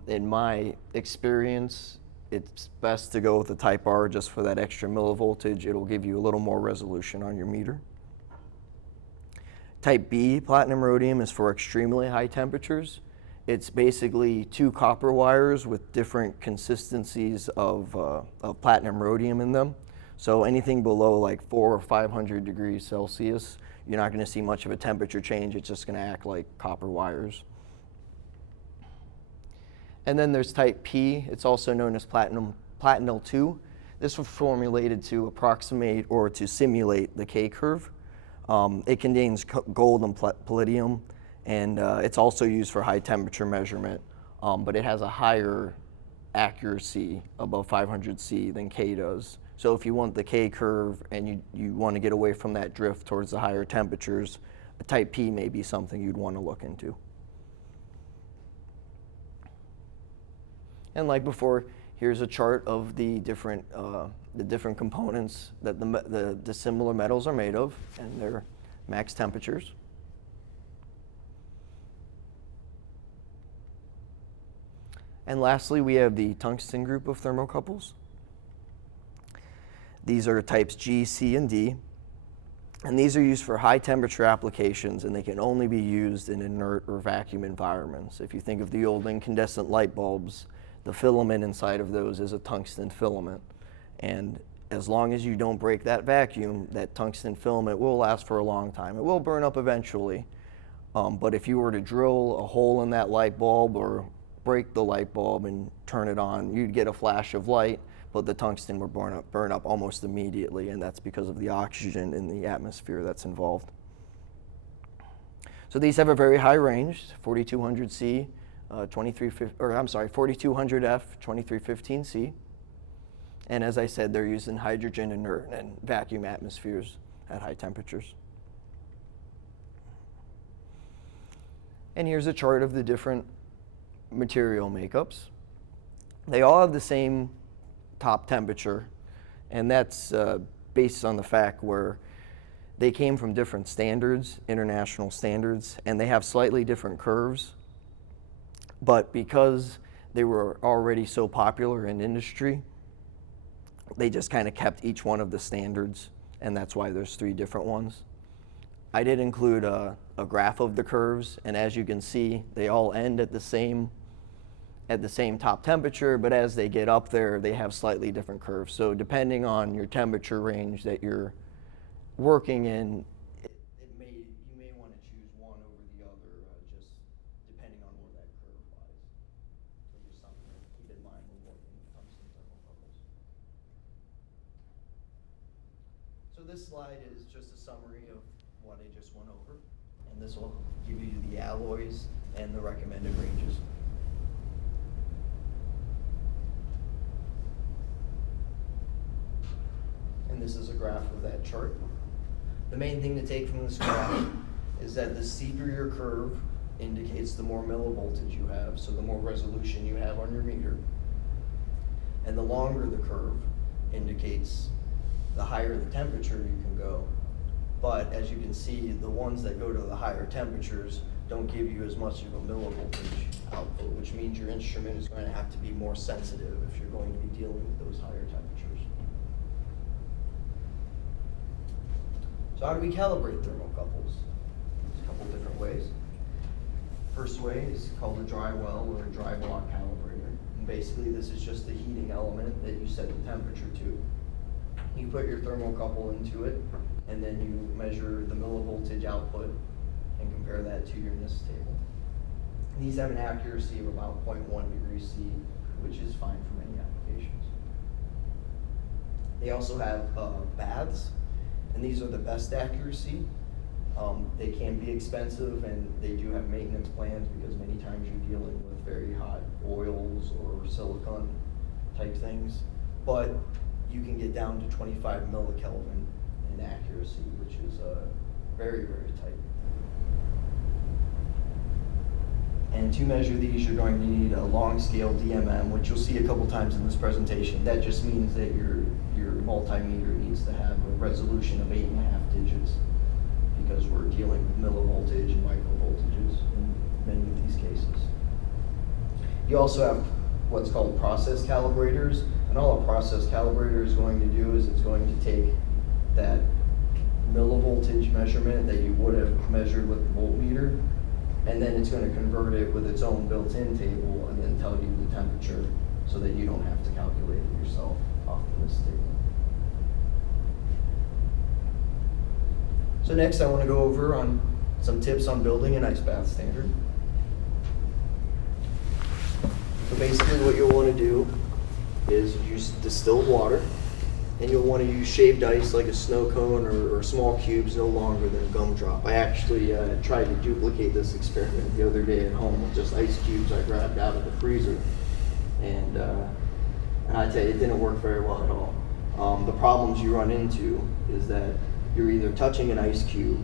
In my experience, it's best to go with the Type R just for that extra millivoltage. It'll give you a little more resolution on your meter. Type B, platinum rhodium, is for extremely high temperatures. It's basically two copper wires with different consistencies of platinum rhodium in them. So anything below like 400 or 500 degrees Celsius, you're not going to see much of a temperature change. It's just going to act like copper wires. And then there's type P. It's also known as platinum 2. This was formulated to approximate or to simulate the K curve. It contains gold and palladium, and it's also used for high temperature measurement, but it has a higher accuracy above 500 C than K does. So if you want the K curve and you want to get away from that drift towards the higher temperatures, a type P may be something you'd want to look into. And like before, here's a chart of the different components that the similar metals are made of and their max temperatures. And lastly, we have the tungsten group of thermocouples. These are types G, C, and D. And these are used for high temperature applications, and they can only be used in inert or vacuum environments. If you think of the old incandescent light bulbs, the filament inside of those is a tungsten filament. And as long as you don't break that vacuum, that tungsten filament will last for a long time. It will burn up eventually. But if you were to drill a hole in that light bulb or break the light bulb and turn it on, you'd get a flash of light, but the tungsten would burn up almost immediately, and that's because of the oxygen in the atmosphere that's involved. So these have a very high range, 4200 C, 4200 F, 2315 C. And as I said, they're used in hydrogen, inert, and vacuum atmospheres at high temperatures. And here's a chart of the different material makeups. They all have the same top temperature, and that's based on the fact where they came from different standards, international standards, and they have slightly different curves. But because they were already so popular in industry, they just kind of kept each one of the standards, and that's why there's 3 different ones. I did include a graph of the curves, and as you can see, they all end at the same top temperature, but as they get up there, they have slightly different curves. So depending on your temperature range that you're working in, you may want to choose one over the other, just depending on where that curve lies. So just something to keep in mind when working with tungsten thermocouples. So this slide is just a summary of what I just went over, and this will give you the alloys and the recommended ranges. And this is a graph of that chart. The main thing to take from this graph is that the steeper your curve indicates the more millivoltage you have, so the more resolution you have on your meter. And the longer the curve indicates the higher the temperature you can go. But as you can see, the ones that go to the higher temperatures don't give you as much of a millivoltage output, which means your instrument is going to have to be more sensitive if you're going to be dealing with those higher temperatures. So how do we calibrate thermocouples? There's a couple different ways. First way is called a dry well or a dry block calibrator. And basically this is just the heating element that you set the temperature to. You put your thermocouple into it, and then you measure the millivoltage output and compare that to your NIST table. These have an accuracy of about 0.1 degrees C, which is fine for many applications. They also have baths, and these are the best accuracy. They can be expensive, and they do have maintenance plans because many times you're dealing with very hot oils or silicone type things. But you can get down to 25 millikelvin in accuracy, which is very, very tight. And to measure these, you're going to need a long scale DMM, which you'll see a couple times in this presentation. That just means that your multimeter needs to have a resolution of 8.5 digits, because we're dealing with millivoltage and microvoltages in many of these cases. You also have what's called process calibrators, and all a process calibrator is going to do is it's going to take that millivoltage measurement that you would have measured with the voltmeter, and then it's going to convert it with its own built-in table and then tell you the temperature so that you don't have to calculate it yourself off of this table. So next I want to go over on some tips on building an ice bath standard. So basically what you'll want to do is use distilled water, and you'll want to use shaved ice like a snow cone or small cubes no longer than a gumdrop. I actually tried to duplicate this experiment the other day at home with just ice cubes I grabbed out of the freezer, and I tell you, it didn't work very well at all. The problems you run into is that you're either touching an ice cube,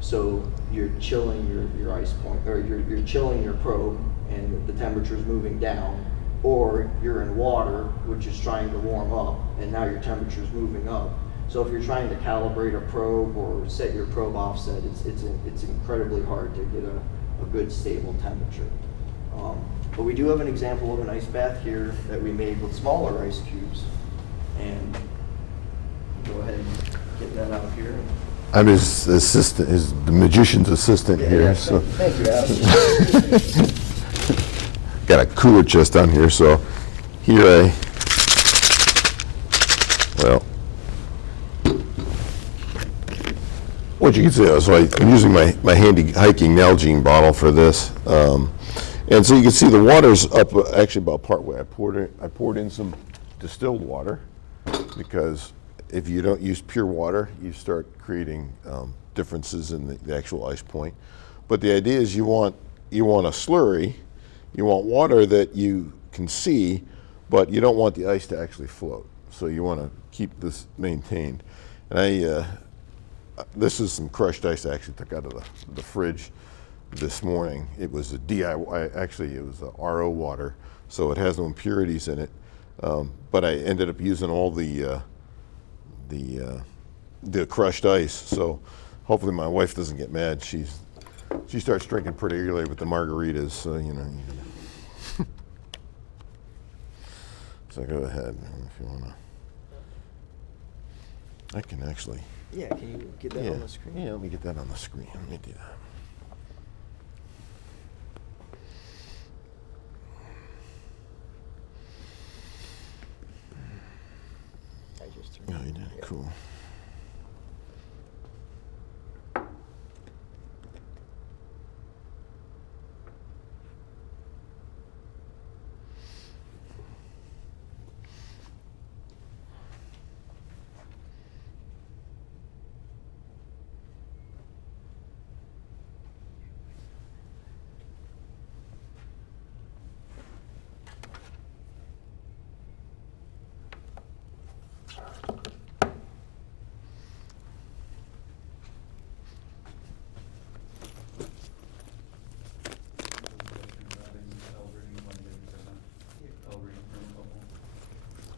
so you're chilling your ice point, or you're chilling your probe, and the temperature's moving down, or you're in water, which is trying to warm up, and now your temperature's moving up. So if you're trying to calibrate a probe or set your probe offset, it's incredibly hard to get a good stable temperature. But we do have an example of an ice bath here that we made with smaller ice cubes, and go ahead and get that out here. I'm his assistant, the magician's assistant here. So Thank you, Adam. got a cooler chest on here, so here what you can see, so I'm using my handy hiking Nalgene bottle for this. And so you can see the water's up actually about partway. I poured in some distilled water, because if you don't use pure water, you start creating differences in the actual ice point. But the idea is you want a slurry, you want water that you can see, but you don't want the ice to actually float. So you want to keep this maintained. And this is some crushed ice I actually took out of the fridge this morning. It was a DIY, actually it was a RO water, so it has no impurities in it. But I ended up using all the crushed ice, so hopefully my wife doesn't get mad. She starts drinking pretty early with the margaritas, so you know. So go ahead if you wanna. I can actually. Yeah, can you get that on the screen? Yeah, let me get that on the screen. Let me do that. Oh, you did. Cool.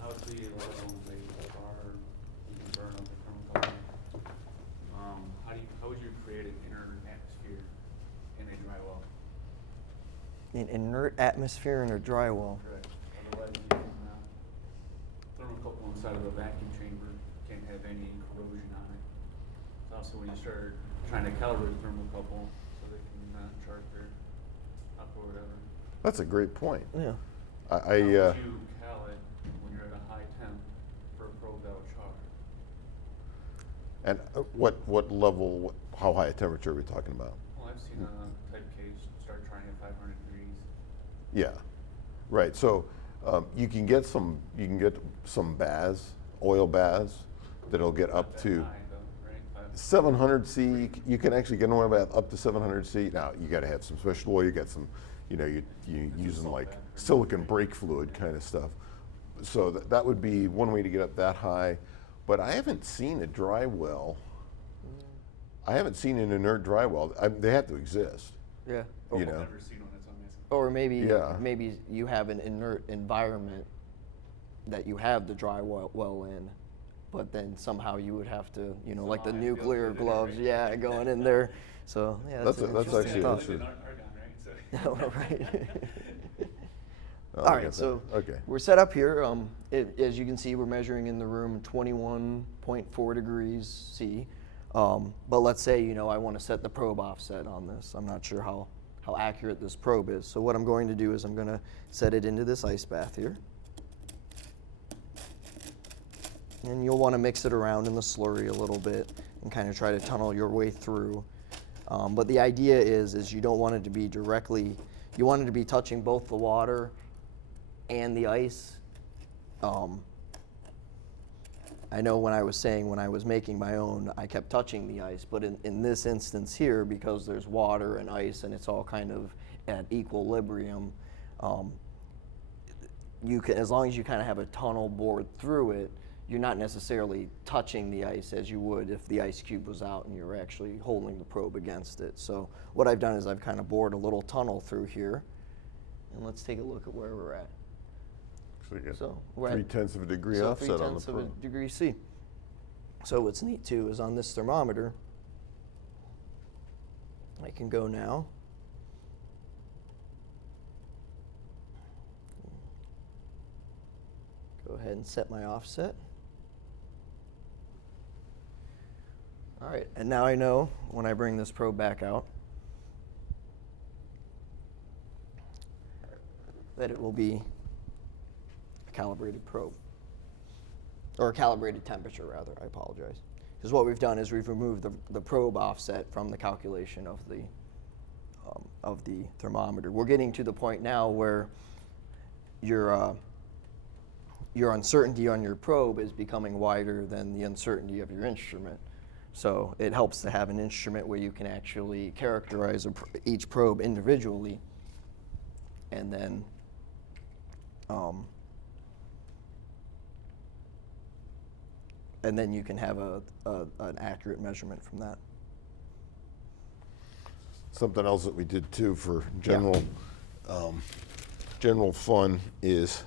Obviously, a lot of those they are, you can burn up the thermocouple. How would you create an inner atmosphere in a dry well? An inert atmosphere in a dry well. Correct. Otherwise, you can, thermocouple inside of a vacuum chamber can't have any corrosion on it. Also, when you start trying to calibrate a thermocouple so they can chart their up or whatever. That's a great point. Yeah. How would you cal it when you're at a high temp for a probe that would char? And what level, how high a temperature are we talking about? Well, I've seen a type case start trying at 500 degrees. Yeah, right. So you can get some baths, oil baths, that'll get up Not that to high, though, right? 700 C. You can actually get an oil bath up to 700 C. Now you got to have some special oil. You got some, you using salt like bath, right? silicon brake fluid kind of stuff. So that would be one way to get up that high. But I haven't seen a dry well. I haven't seen an inert dry well. They have to exist. Yeah. You I've know. never seen one, that's what I'm asking. Or maybe Yeah. maybe you have an inert environment that you have the dry well in, but then somehow you would have to, like the Somehow you have to nuclear fit it in, gloves, right? yeah, going in there. So yeah, that's That's an actually interesting thought. interesting. Argon, right? So. Right. Oh, All I right, got so that. Okay. we're set up here. As you can see, we're measuring in the room 21.4 degrees C. But let's say, I want to set the probe offset on this. I'm not sure how accurate this probe is. So what I'm going to do is I'm going to set it into this ice bath here. And you'll want to mix it around in the slurry a little bit and kind of try to tunnel your way through. But the idea is you don't want it to be directly, you want it to be touching both the water and the ice. I know when I was saying when I was making my own, I kept touching the ice, but in this instance here, because there's water and ice and it's all kind of at equilibrium, you can, as long as you kind of have a tunnel bored through it, you're not necessarily touching the ice as you would if the ice cube was out and you're actually holding the probe against it. So what I've done is I've kind of bored a little tunnel through here, and let's take a look at where we're at. So you get So we're at 3/10 of a degree so offset on the 3/10 of a probe. degree C. So what's neat too is on this thermometer, I can go now. Go ahead and set my offset. All right, and now I know when I bring this probe back out that it will be a calibrated probe. Or a calibrated temperature, rather, I apologize. Because what we've done is we've removed the probe offset from the calculation of the thermometer. We're getting to the point now where your uncertainty on your probe is becoming wider than the uncertainty of your instrument. So it helps to have an instrument where you can actually characterize each probe individually, and then you can have an accurate measurement from that. Something else that we did too for general general fun is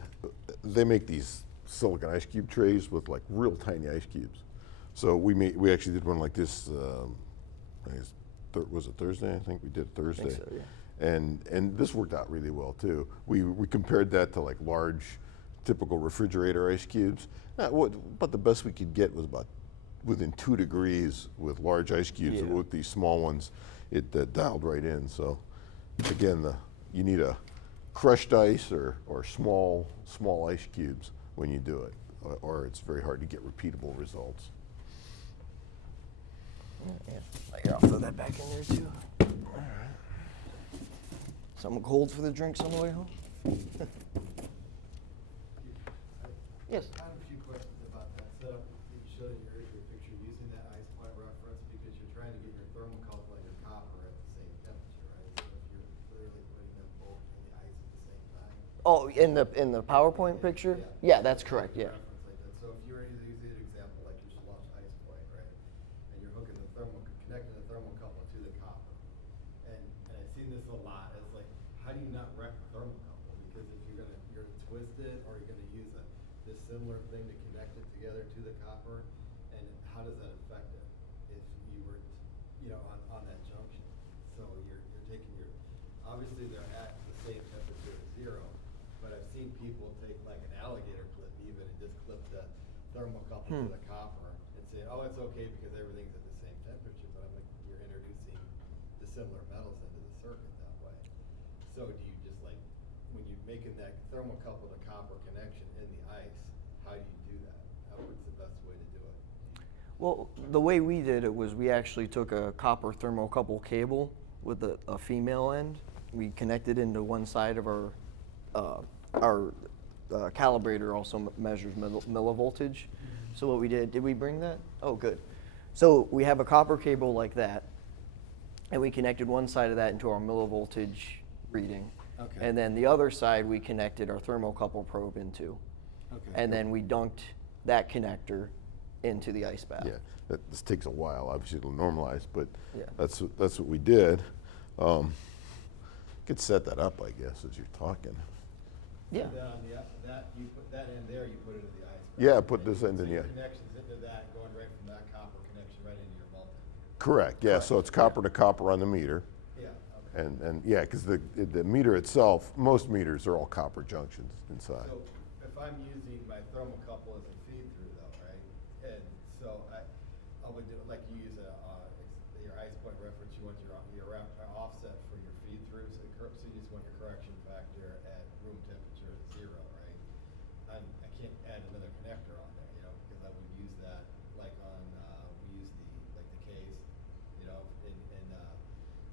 they make these silicon ice cube trays with like real tiny ice cubes. So we actually did one like this. I guess was it Thursday? I think we did Thursday. I think so, yeah. And this worked out really well too. We compared that to like large, typical refrigerator ice cubes. But the best we could get was about within 2 degrees with large ice cubes. Yeah. And with these small ones, it dialed right in. So again, you need a crushed ice or small ice cubes when you do it, or it's very hard to get repeatable results. Yeah, I'll throw that back in there too. All right. Something cold for the drinks on the way home? Yes. I have a few questions about that setup. You showed in your earlier picture using that ice point reference because you're trying to get your thermocouple and your copper at the same temperature, right? So if you're clearly putting them both in the ice at the same time. Oh, in the PowerPoint picture? Yeah, that's correct. Yeah. Reference like that. So if you were to use an example like your slush ice point, right? And you're hooking connecting the thermocouple to the copper. And I've seen this a lot. It's like, how do you not wreck the thermocouple? Because if you're gonna twist it or you're gonna use this similar thing to connect it together to the copper, and how does that affect it if you were, on that junction? So you're taking obviously they're at the same temperature as 0, but I've seen people take like an alligator clip even and just clip the thermocouple to the copper and say, oh, it's okay because everything's at the same temperature, but I'm like, you're introducing the similar metals into the circuit that way. So do you just like, when you're making that thermocouple to copper connection in the ice, how do you do that? What's the best way to do it? Well, the way we did it was we actually took a copper thermocouple cable with a female end. We connected into one side of our calibrator also measures millivoltage. So what we did we bring that? Oh, good. So we have a copper cable like that, and we connected one side of that into our millivoltage reading. Okay. And then the other side we connected our thermocouple probe into. Okay. And then we dunked that connector into the ice bath. Yeah, this takes a while, obviously, to normalize, but Yeah. that's what we did. Could set that up, I guess, as you're talking. Yeah. And then on that you put that in there, you put it into the ice. Yeah, right? put this And end in so the your ice. connections into that going right from that copper connection right into your multimeter. Correct, yeah, so it's copper to copper on the meter. Yeah, okay. And yeah, because the meter itself, most meters are all copper junctions inside. So if I'm using my thermocouple as a feed through though, right? And so I would do it like you use your ice point reference, you want your offset for your feed through, so you just want your correction factor at room temperature at 0, right? I can't add another connector on there, because I would use that like on, we use the case, and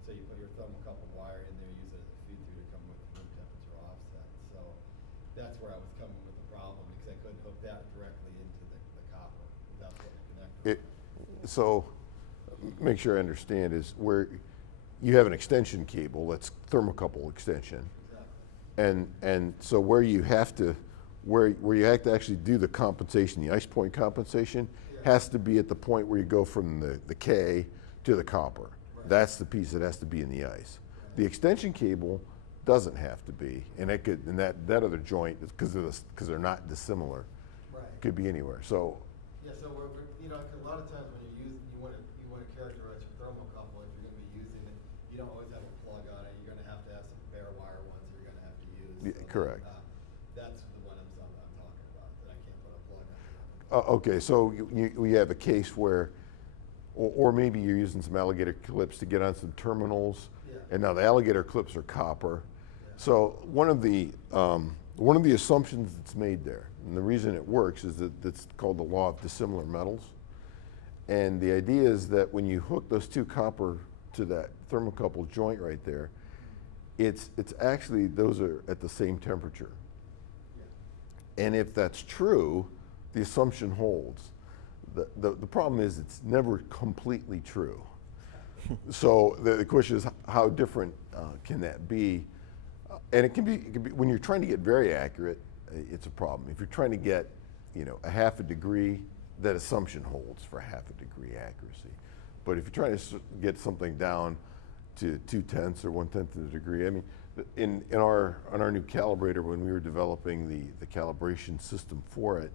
so you put your thermocouple wire in there, use it as a feed through to come with the room temperature offset. So that's where I was coming with the problem, because I couldn't hook that directly into the copper. so make sure I understand is where you have an extension cable that's thermocouple extension. And so where you have to actually do the compensation, the ice point compensation, has to be at the point where you go from the K to the copper. That's the piece that has to be in the ice. The extension cable doesn't have to be, and that other joint, because they're not dissimilar, could be anywhere. So Yeah, so we're you know, 'cause a lot of times when you want to characterize your thermocouple, if you're going to be using it, you don't always have a plug on it. You're going to have some bare wire ones that you're going to have to use. Yeah, So correct. That's the one I'm talking about, that I can't put a plug on. okay, so you have a case where, or maybe you're using some alligator clips to get on some terminals, and now the alligator clips are copper. So one of the assumptions that's made there, and the reason it works, is that it's called the law of dissimilar metals. And the idea is that when you hook those two copper to that thermocouple joint right there, it's actually, those are at the same temperature. And if that's true, the assumption holds. The problem is it's never completely true. So the question is, how different can that be? And it can be when you're trying to get very accurate, it's a problem. If you're trying to get, a half a degree, that assumption holds for half a degree accuracy. But if you're trying to get something down to 2/10 or 1/10 of a degree, I mean, on our new calibrator, when we were developing the calibration system for it,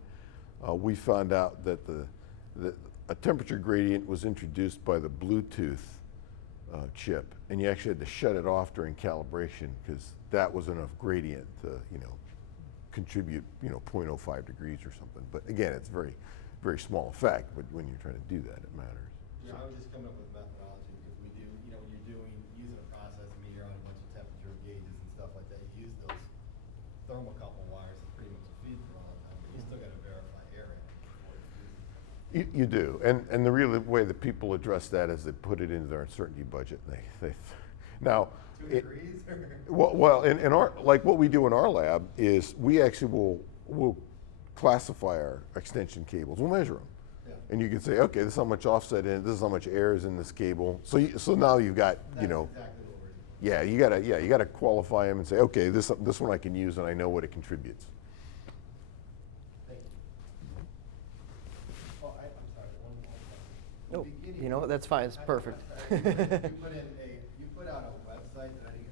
we found out that a temperature gradient was introduced by the Bluetooth chip, and you actually had to shut it off during calibration because that was enough gradient to contribute 0.05 degrees or something. But again, it's very, very small effect, but when you're trying to do that, it matters. Yeah, I was just coming up with methodology because we do, when you're using a process meter on a bunch of temperature gauges and stuff like that, you use those thermocouple wires as pretty much a feed for all the time, but you still got to verify area before you use it. You do, and the real way that people address that is they put it into their uncertainty budget. Now, 2 degrees? well, in our, like what we do in our lab is we actually will classify our extension cables. We'll measure them, and you can say, okay, this is how much offset in it. This is how much air is in this cable. So now you've got, That's exactly what we're doing. you gotta qualify them and say, okay, this one I can use and I know what it contributes. Thank you. Oh, I'm sorry, one more question. Nope. The beginning- You know what? That's fine. It's perfect. You put out a website that I think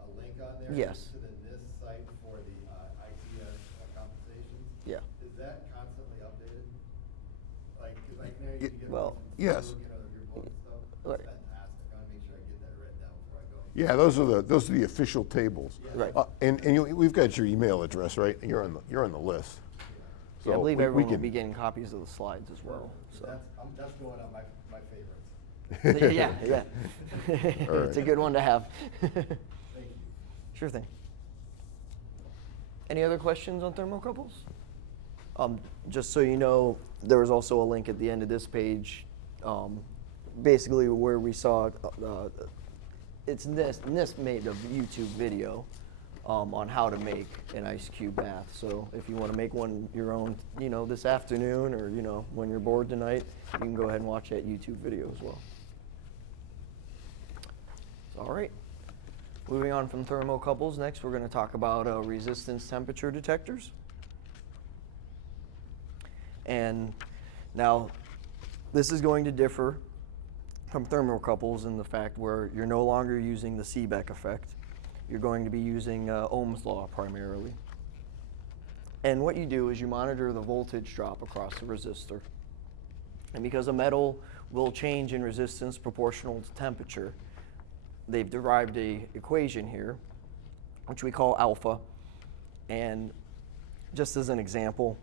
a link on there. Yes. To the NIST site for the ITS compensations. Yeah. Is that constantly updated? Like, 'cause I know you can get. well, some yes. book and other your book and stuff. Right. That's fantastic. I wanna make sure I get that written down before I go. Yeah, those are the official tables. Right. And we've got your email address, right? You're on the list. Yeah, I So believe we everyone will can- be getting copies of the slides as well. So. That's going on my favorites. yeah. It's a good one to have. Thank you. Sure thing. Any other questions on thermocouples? Just so you know, there was also a link at the end of this page, basically where we saw it's NIST made a YouTube video on how to make an ice cube bath. So if you want to make one your own, this afternoon or when you're bored tonight, you can go ahead and watch that YouTube video as well. All right. Moving on from thermocouples, next we're going to talk about resistance temperature detectors. And now this is going to differ from thermocouples in the fact where you're no longer using the Seebeck effect. You're going to be using Ohm's law primarily. And what you do is you monitor the voltage drop across the resistor. And because a metal will change in resistance proportional to temperature, they've derived an equation here, which we call alpha. And just as an example,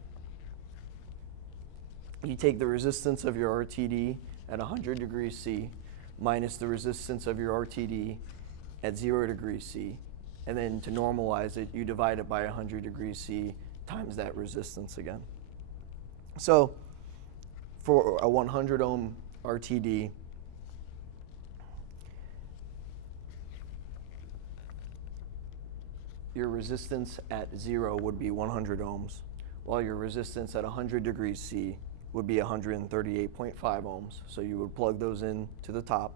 you take the resistance of your RTD at 100 degrees C minus the resistance of your RTD at 0 degrees C. And then to normalize it, you divide it by 100 degrees C times that resistance again. So for a 100 ohm RTD, your resistance at 0 would be 100 ohms, while your resistance at 100 degrees C would be 138.5 ohms. So you would plug those in to the top,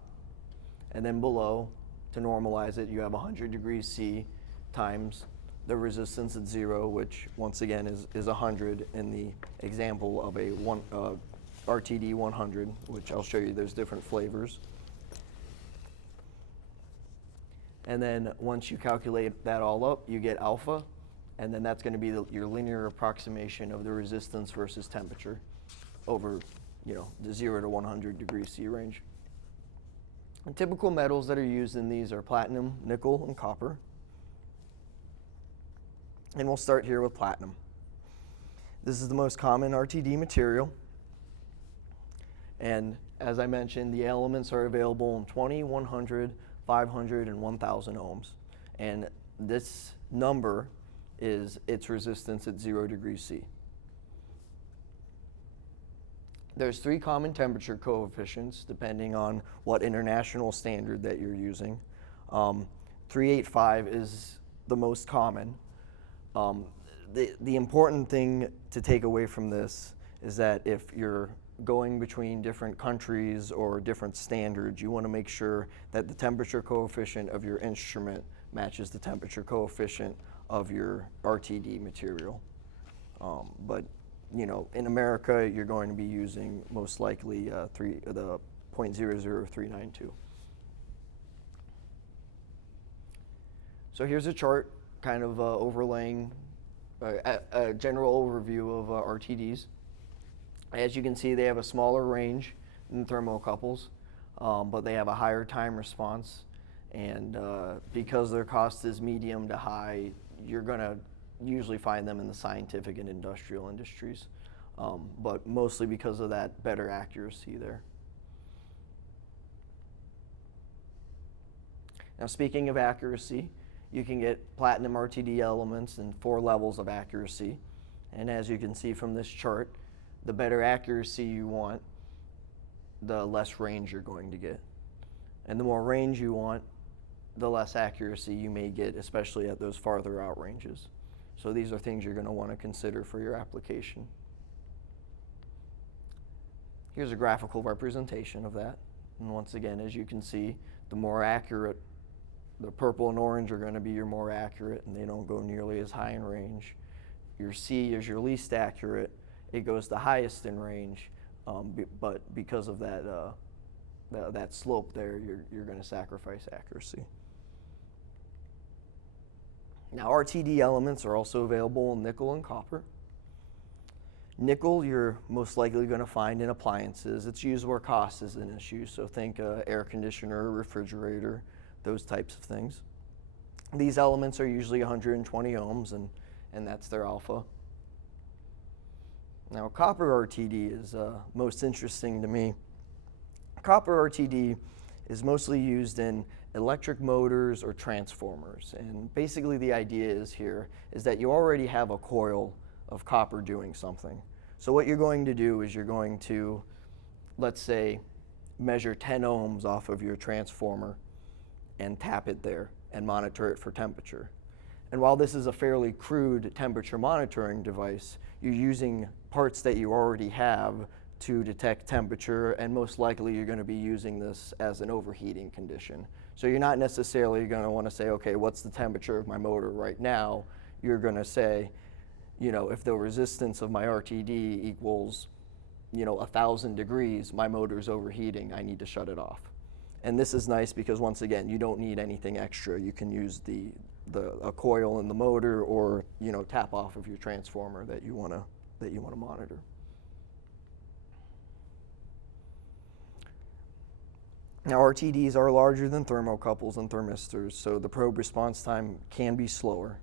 and then below, to normalize it, you have 100 degrees C times the resistance at 0, which once again is 100 in the example of a RTD 100, which I'll show you. There's different flavors. And then once you calculate that all up, you get alpha, and then that's going to be your linear approximation of the resistance versus temperature over, the 0 to 100 degrees C range. And typical metals that are used in these are platinum, nickel, and copper. And we'll start here with platinum. This is the most common RTD material. And as I mentioned, the elements are available in 20, 100, 500, and 1,000 ohms. And this number is its resistance at 0 degrees C. There's 3 common temperature coefficients depending on what international standard that you're using. 385 is the most common. The important thing to take away from this is that if you're going between different countries or different standards, you want to make sure that the temperature coefficient of your instrument matches the temperature coefficient of your RTD material. But in America, you're going to be using most likely the 0.00392. So here's a chart kind of overlaying a general overview of RTDs. As you can see, they have a smaller range than thermocouples, but they have a higher time response. And because their cost is medium to high, you're going to usually find them in the scientific and industrial industries, but mostly because of that better accuracy there. Now, speaking of accuracy, you can get platinum RTD elements in 4 levels of accuracy. And as you can see from this chart, the better accuracy you want, the less range you're going to get. And the more range you want, the less accuracy you may get, especially at those farther out ranges. So these are things you're going to want to consider for your application. Here's a graphical representation of that. And once again, as you can see, the more accurate, the purple and orange are going to be your more accurate, and they don't go nearly as high in range. Your C is your least accurate. It goes the highest in range, but because of that slope there, you're going to sacrifice accuracy. Now, RTD elements are also available in nickel and copper. Nickel, you're most likely going to find in appliances. It's used where cost is an issue, so think air conditioner, refrigerator, those types of things. These elements are usually 120 ohms, and that's their alpha. Now, copper RTD is most interesting to me. Copper RTD is mostly used in electric motors or transformers, and basically the idea is that you already have a coil of copper doing something. So what you're going to do is you're going to, let's say, measure 10 ohms off of your transformer and tap it there and monitor it for temperature. And while this is a fairly crude temperature monitoring device, you're using parts that you already have to detect temperature, and most likely you're going to be using this as an overheating condition. So you're not necessarily going to want to say, okay, what's the temperature of my motor right now? You're going to say, if the resistance of my RTD equals, 1,000 degrees, my motor's overheating, I need to shut it off. And this is nice because, once again, you don't need anything extra. You can use a coil in the motor, or tap off of your transformer that you want to monitor. Now, RTDs are larger than thermocouples and thermistors, so the probe response time can be slower.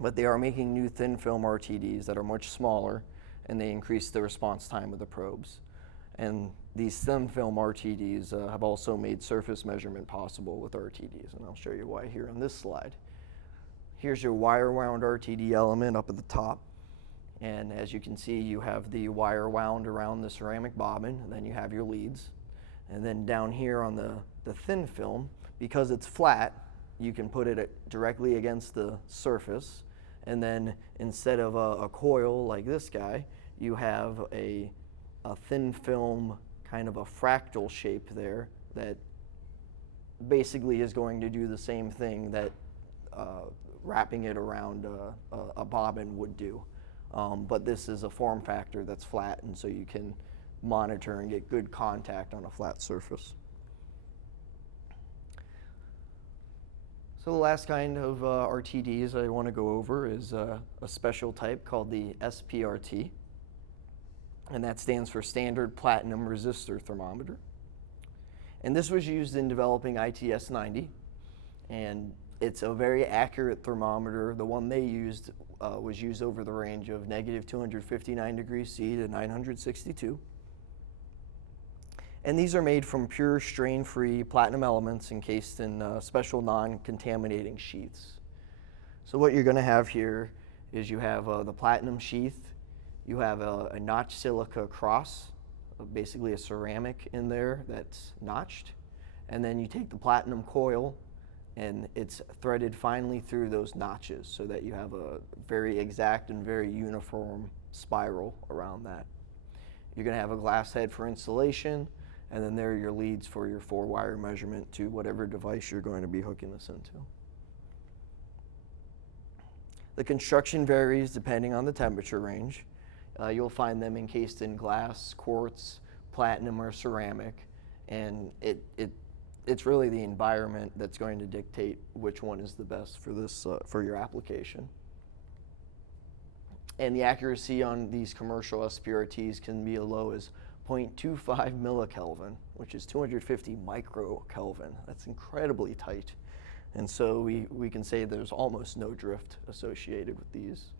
But they are making new thin film RTDs that are much smaller, and they increase the response time of the probes. And these thin film RTDs have also made surface measurement possible with RTDs, and I'll show you why here on this slide. Here's your wire wound RTD element up at the top, and as you can see, you have the wire wound around the ceramic bobbin, and then you have your leads. And then down here on the thin film, because it's flat, you can put it directly against the surface, and then instead of a coil like this guy, you have a thin film, kind of a fractal shape there that basically is going to do the same thing that wrapping it around a bobbin would do. But this is a form factor that's flat, and so you can monitor and get good contact on a flat surface. So the last kind of RTDs I want to go over is a special type called the SPRT, and that stands for Standard Platinum Resistor Thermometer. And this was used in developing ITS 90, and it's a very accurate thermometer. The one they used was used over the range of negative 259 degrees C to 962. And these are made from pure strain-free platinum elements encased in special non-contaminating sheaths. So what you're going to have here is you have the platinum sheath, you have a notched silica cross, basically a ceramic in there that's notched, and then you take the platinum coil and it's threaded finely through those notches so that you have a very exact and very uniform spiral around that. You're going to have a glass head for insulation, and then there are your leads for your 4-wire measurement to whatever device you're going to be hooking this into. The construction varies depending on the temperature range. You'll find them encased in glass, quartz, platinum, or ceramic, and it's really the environment that's going to dictate which one is the best for this for your application. And the accuracy on these commercial SPRTs can be as low as 0.25 millikelvin, which is 250 microkelvin. That's incredibly tight. And so we can say there's almost no drift associated with these.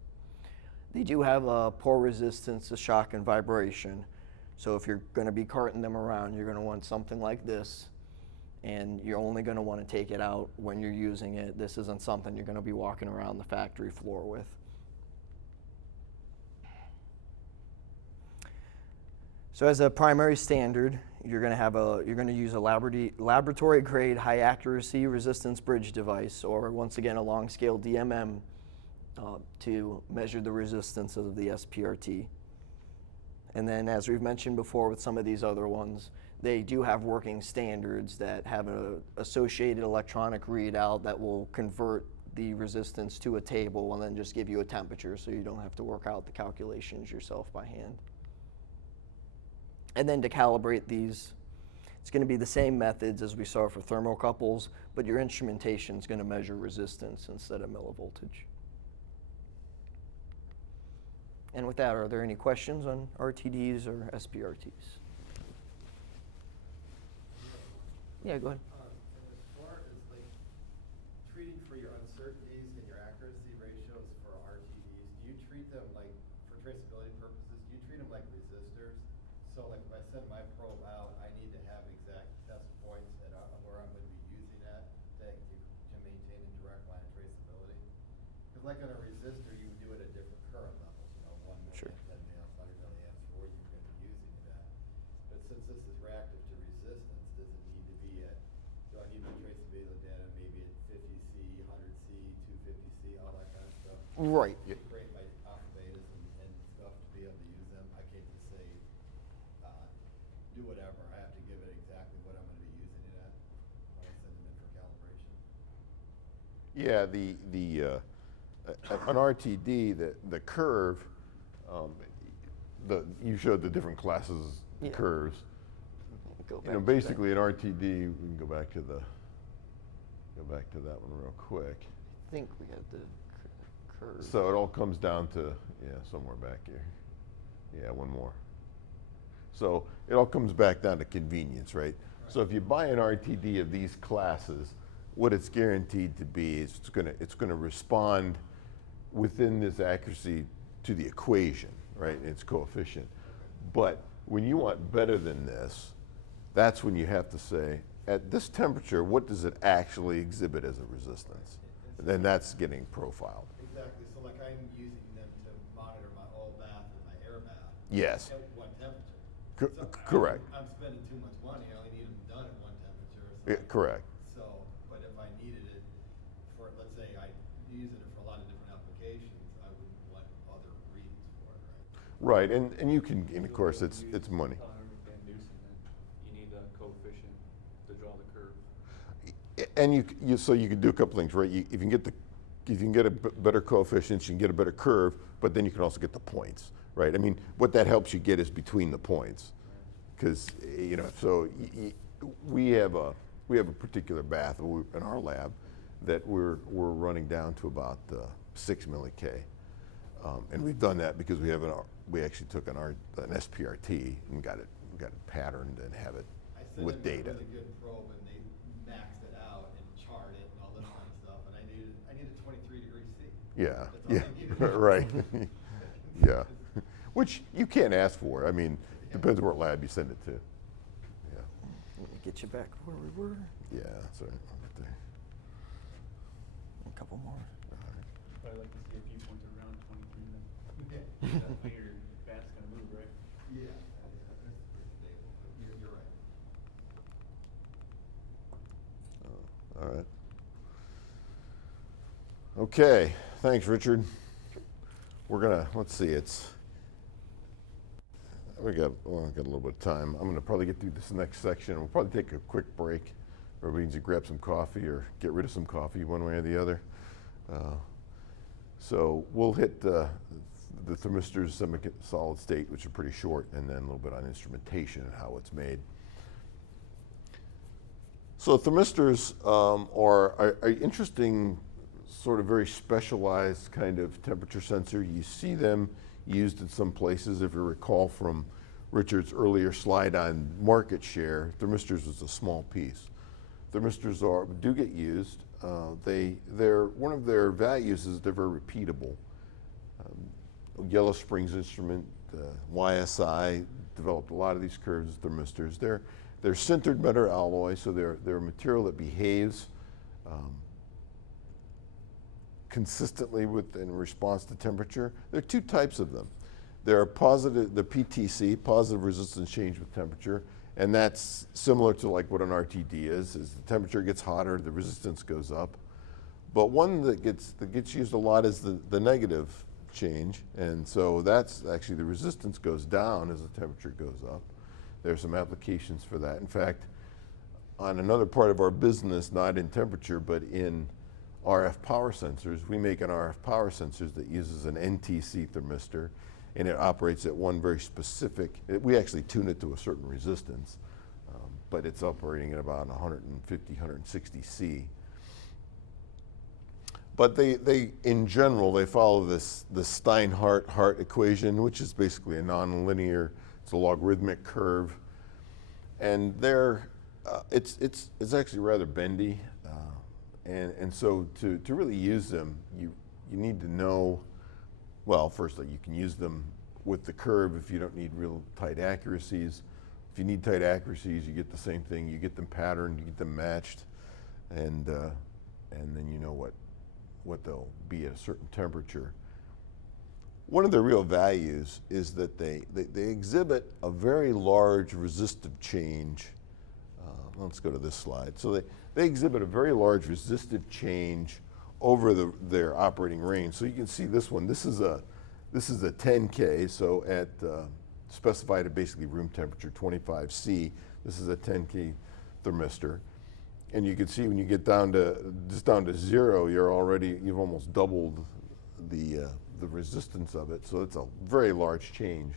They do have a poor resistance to shock and vibration. So if you're going to be carting them around, you're going to want something like this. And you're only going to want to take it out when you're using it. This isn't something you're going to be walking around the factory floor with. So as a primary standard, you're going to use a laboratory grade high accuracy resistance bridge device, or once again a long scale DMM, to measure the resistance of the SPRT. And then, as we've mentioned before with some of these other ones, they do have working standards that have an associated electronic readout that will convert the resistance to a table and then just give you a temperature so you don't have to work out the calculations yourself by hand. And then to calibrate these, it's going to be the same methods as we saw for thermocouples, but your instrumentation is going to measure resistance instead of millivoltage. And with that, are there any questions on RTDs or SPRTs? Yeah, go ahead. As far as like treating for your uncertainties and your accuracy ratios for RTDs, do you treat them like, for traceability purposes, do you treat them like resistors? So like if I send my probe out, I need to have exact test points at where I'm going to be using that to maintain a direct line of traceability. Because like on a resistor, you would do it at different current levels, 1 milliamp, Sure. 10 amps, 100 milliamps, where you're going to be using it at. But since this is reactive to resistance, does it need to be at, do I need my traceability data maybe at 50C, 100C, 250C, all that kind of stuff? Right. To create my alpha betas and stuff to be able to use them. I can't just say, do whatever. I have to give it exactly what I'm going to be using it at when I send them in for calibration. Yeah, an RTD, the curve, you showed the different classes Yeah. curves. Go back You know, to basically an RTD, we can go back to that one real quick. I think we had the curve. So it all comes down to, somewhere back here. Yeah, one more. So it all comes back down to convenience, right? So if you buy an RTD of these classes, what it's guaranteed to be is it's gonna respond within this accuracy to the equation, right? Its coefficient. But when you want better than this, that's when you have to say, at this temperature, what does it actually exhibit as a resistance? And then that's getting profiled. Exactly. So like I'm using them to monitor my oil bath and my air bath. Yes. At one temperature. So Correct. I'm spending too much money. I only need them done at one temperature. So Yeah, correct. So, but if I needed it for, let's say I use it for a lot of different applications, I wouldn't want other readings for it, right? Right, and you can, and of course, it's money. Van Dusen, then you need a coefficient to draw the curve. And so you can do a couple things, right? If you can get a better coefficient, you can get a better curve, but then you can also get the points, right? I mean, what that helps you get is between the points, because so we have a particular bath in our lab that we're running down to about 6 milli-K, and we've done that because we actually took an SPRT and got it patterned and have it with data. I sent them a really good probe and they maxed it out and charted it and all this kind of stuff, and I needed 23 degrees C. Yeah, That's all I needed. right, yeah, which you can't ask for. I mean, depends what lab you send it to. Yeah, Let me get you back where we were. yeah, that's right. Right there. A couple more. I'd like to see a few points around 23 then. Yeah. That way your bath's gonna move, right? Yeah, that's stable, but you're right. All right. Okay, thanks, Richard. We're gonna, let's see, we got a little bit of time. I'm gonna probably get through this next section. We'll probably take a quick break. Everybody needs to grab some coffee or get rid of some coffee one way or the other. So we'll hit the thermistors, semi-solid state, which are pretty short, and then a little bit on instrumentation and how it's made. So thermistors are interesting, sort of very specialized kind of temperature sensor. You see them used in some places. If you recall from Richard's earlier slide on market share, thermistors was a small piece. Thermistors do get used. One of their values is they're very repeatable. Yellow Springs instrument, YSI, developed a lot of these curves as thermistors. They're sintered metal alloy, so they're a material that behaves consistently in response to temperature. There are two types of them. There are the PTC, positive resistance change with temperature, and that's similar to like what an RTD is the temperature gets hotter, the resistance goes up. But one that gets used a lot is the negative change, and so that's actually the resistance goes down as the temperature goes up. There are some applications for that. In fact, on another part of our business, not in temperature, but in RF power sensors, we make an RF power sensor that uses an NTC thermistor, and it operates at one very specific, we actually tune it to a certain resistance, but it's operating at about 150, 160 C. But in general, they follow the Steinhart-Hart equation, which is basically a nonlinear, it's a logarithmic curve. And it's actually rather bendy. And so to really use them, you need to know, well, first you can use them with the curve if you don't need real tight accuracies. If you need tight accuracies, you get the same thing. You get them patterned, you get them matched, and then you know what they'll be at a certain temperature. One of their real values is that they exhibit a very large resistive change. Let's go to this slide. So they exhibit a very large resistive change over their operating range. So you can see this one. This is a 10K. So at specified at basically room temperature 25 C. This is a 10K thermistor. And you can see when you get down to zero, you've almost doubled the resistance of it. So it's a very large change.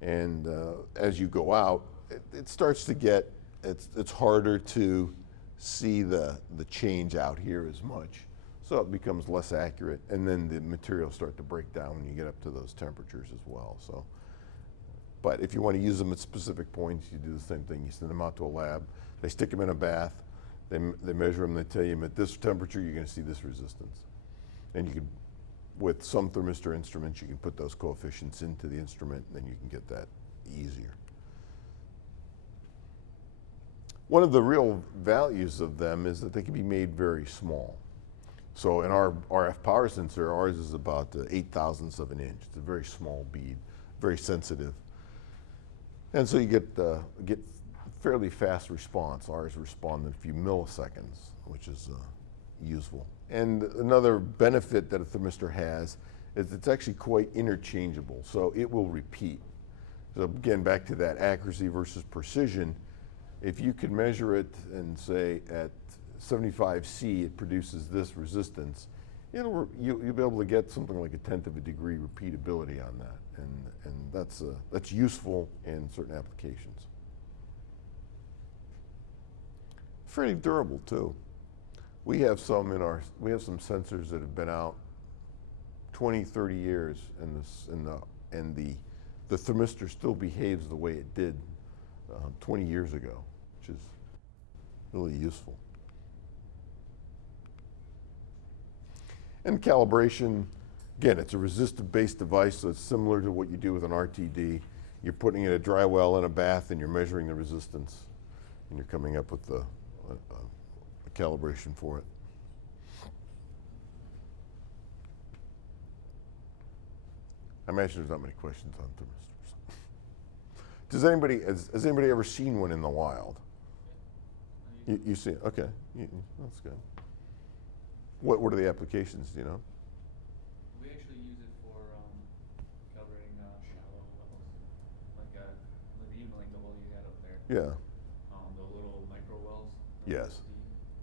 And as you go out, it starts to get, it's harder to see the change out here as much. So it becomes less accurate. And then the materials start to break down when you get up to those temperatures as well. So, but if you want to use them at specific points, you do the same thing. You send them out to a lab. They stick them in a bath. They measure them. They tell you at this temperature, you're going to see this resistance. And you can, with some thermistor instruments, you can put those coefficients into the instrument, and then you can get that easier. One of the real values of them is that they can be made very small. So in our RF power sensor, ours is about 0.008 of an inch. It's a very small bead, very sensitive. And so you get fairly fast response. Ours respond in a few milliseconds, which is useful. And another benefit that a thermistor has is it's actually quite interchangeable, so it will repeat. So again, back to that accuracy versus precision, if you can measure it and say at 75 C it produces this resistance, you'll be able to get something like 1/10 of a degree repeatability on that, and that's useful in certain applications. Fairly durable too. We have some sensors that have been out 20, 30 years, and the thermistor still behaves the way it did 20 years ago, which is really useful. And calibration, again, it's a resistive-based device, so it's similar to what you do with an RTD. You're putting in a dry well in a bath, and you're measuring the resistance, and you're coming up with a calibration for it. I imagine there's not many questions on thermistors. Has anybody ever seen one in the wild? You see it? Okay, that's good. What are the applications, do you know? We actually use it for calibrating shallow levels, even like the well you had up there. Yeah. The little micro wells. Yes.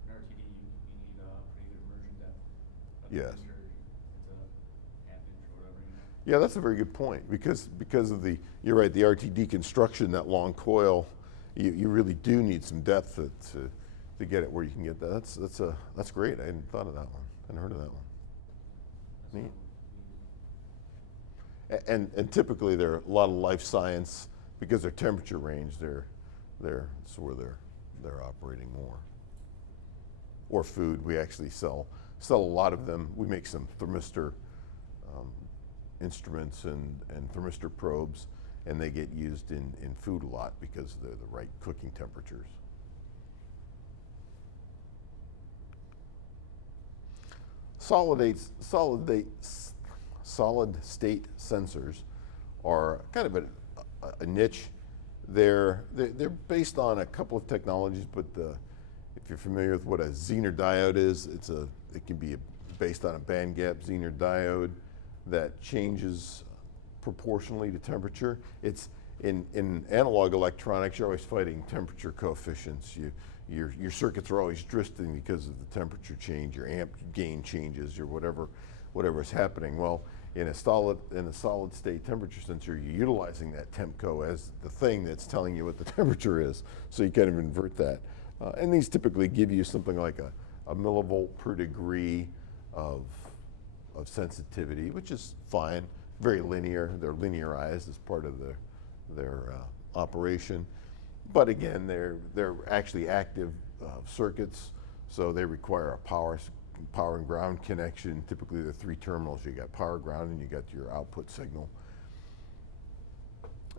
In RTD, you need pretty good immersion depth. Yes. It's a half inch or whatever. Yeah, that's a very good point, because of you're right, the RTD construction, that long coil, you really do need some depth to get it where you can get that. That's great. I hadn't thought of that one. I hadn't heard of that one. Neat. And typically there are a lot of life science, because their temperature range, that's where they're operating more. Or food. We actually sell a lot of them. We make some thermistor instruments and thermistor probes, and they get used in food a lot because they're the right cooking temperatures. Solid state sensors are kind of a niche. They're based on a couple of technologies, but if you're familiar with what a Zener diode is, it can be based on a band gap Zener diode that changes proportionally to temperature. It's in analog electronics, you're always fighting temperature coefficients. Your circuits are always drifting because of the temperature change, your amp gain changes, your whatever is happening. Well, in a solid state temperature sensor, you're utilizing that TempCo as the thing that's telling you what the temperature is. So you kind of invert that. And these typically give you something like a millivolt per degree of sensitivity, which is fine. Very linear. They're linearized as part of their operation. But again, they're actually active circuits, so they require a power and ground connection. Typically, the 3 terminals. You got power, ground, and you got your output signal,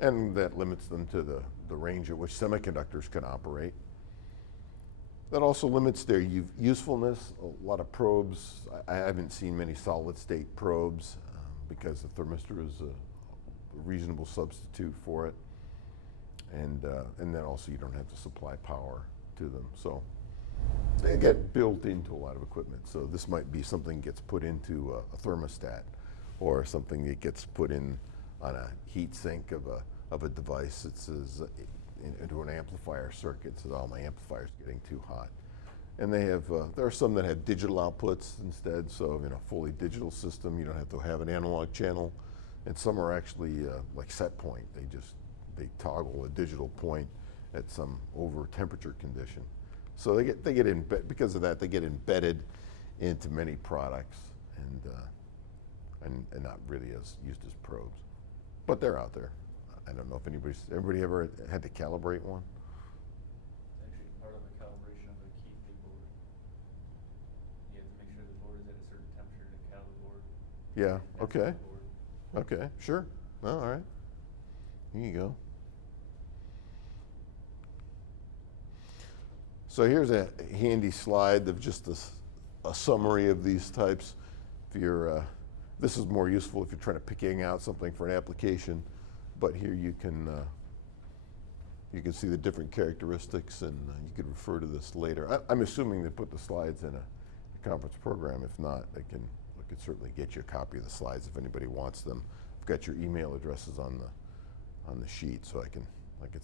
and that limits them to the range at which semiconductors can operate. That also limits their usefulness. A lot of probes. I haven't seen many solid-state probes because the thermistor is a reasonable substitute for it. And then also you don't have to supply power to them. So they get built into a lot of equipment. So this might be something that gets put into a thermostat, or something that gets put in on a heat sink of a device that says into an amplifier circuit. So all my amplifiers getting too hot. And they have there are some that have digital outputs instead. So in a fully digital system, you don't have to have an analog channel. And some are actually like set point. They toggle a digital point at some over temperature condition. So they get because of that, they get embedded into many products and not really used as probes. But they're out there. I don't know if everybody ever had to calibrate one? It's actually part of the calibration of the key board. You have to make sure the board is at a certain temperature to calibrate the board. Yeah, That's okay. the board. Okay, sure. All right. Here you go. So here's a handy slide of just a summary of these types. This is more useful if you're trying to picking out something for an application, but here you can see the different characteristics, and you could refer to this later. I'm assuming they put the slides in a conference program. If not, we I could certainly get you a copy of the slides if anybody wants them. I've got your email addresses on the sheet, so I could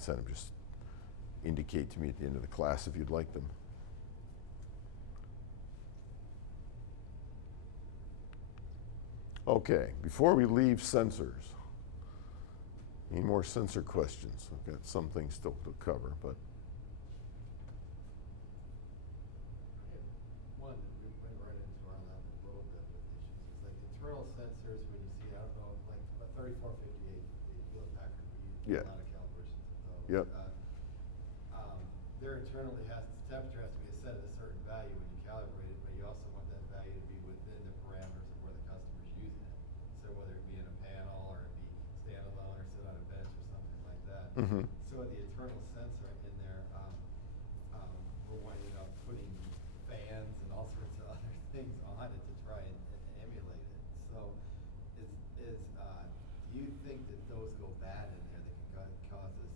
send them. Just indicate to me at the end of the class if you'd like them. Okay, before we leave sensors, any more sensor questions? I've got some things still to cover, but. One that we went right into our lab a little bit with issues is like internal sensors when you see, I don't know, like a 3458, the Hewlett Packard, we use Yeah. a lot of calibrations of those. Yep. Their internally temperature has to be set at a certain value when you calibrate it, but you also want that value to be within the parameters of where the customer's using it. So whether it be in a panel or it be standalone or sit on a bench or something like that. Mhm. So the internal sensor in there, we're winding up putting fans and all sorts of other things on it to try and emulate it. So do you think that those go bad in there that can cause us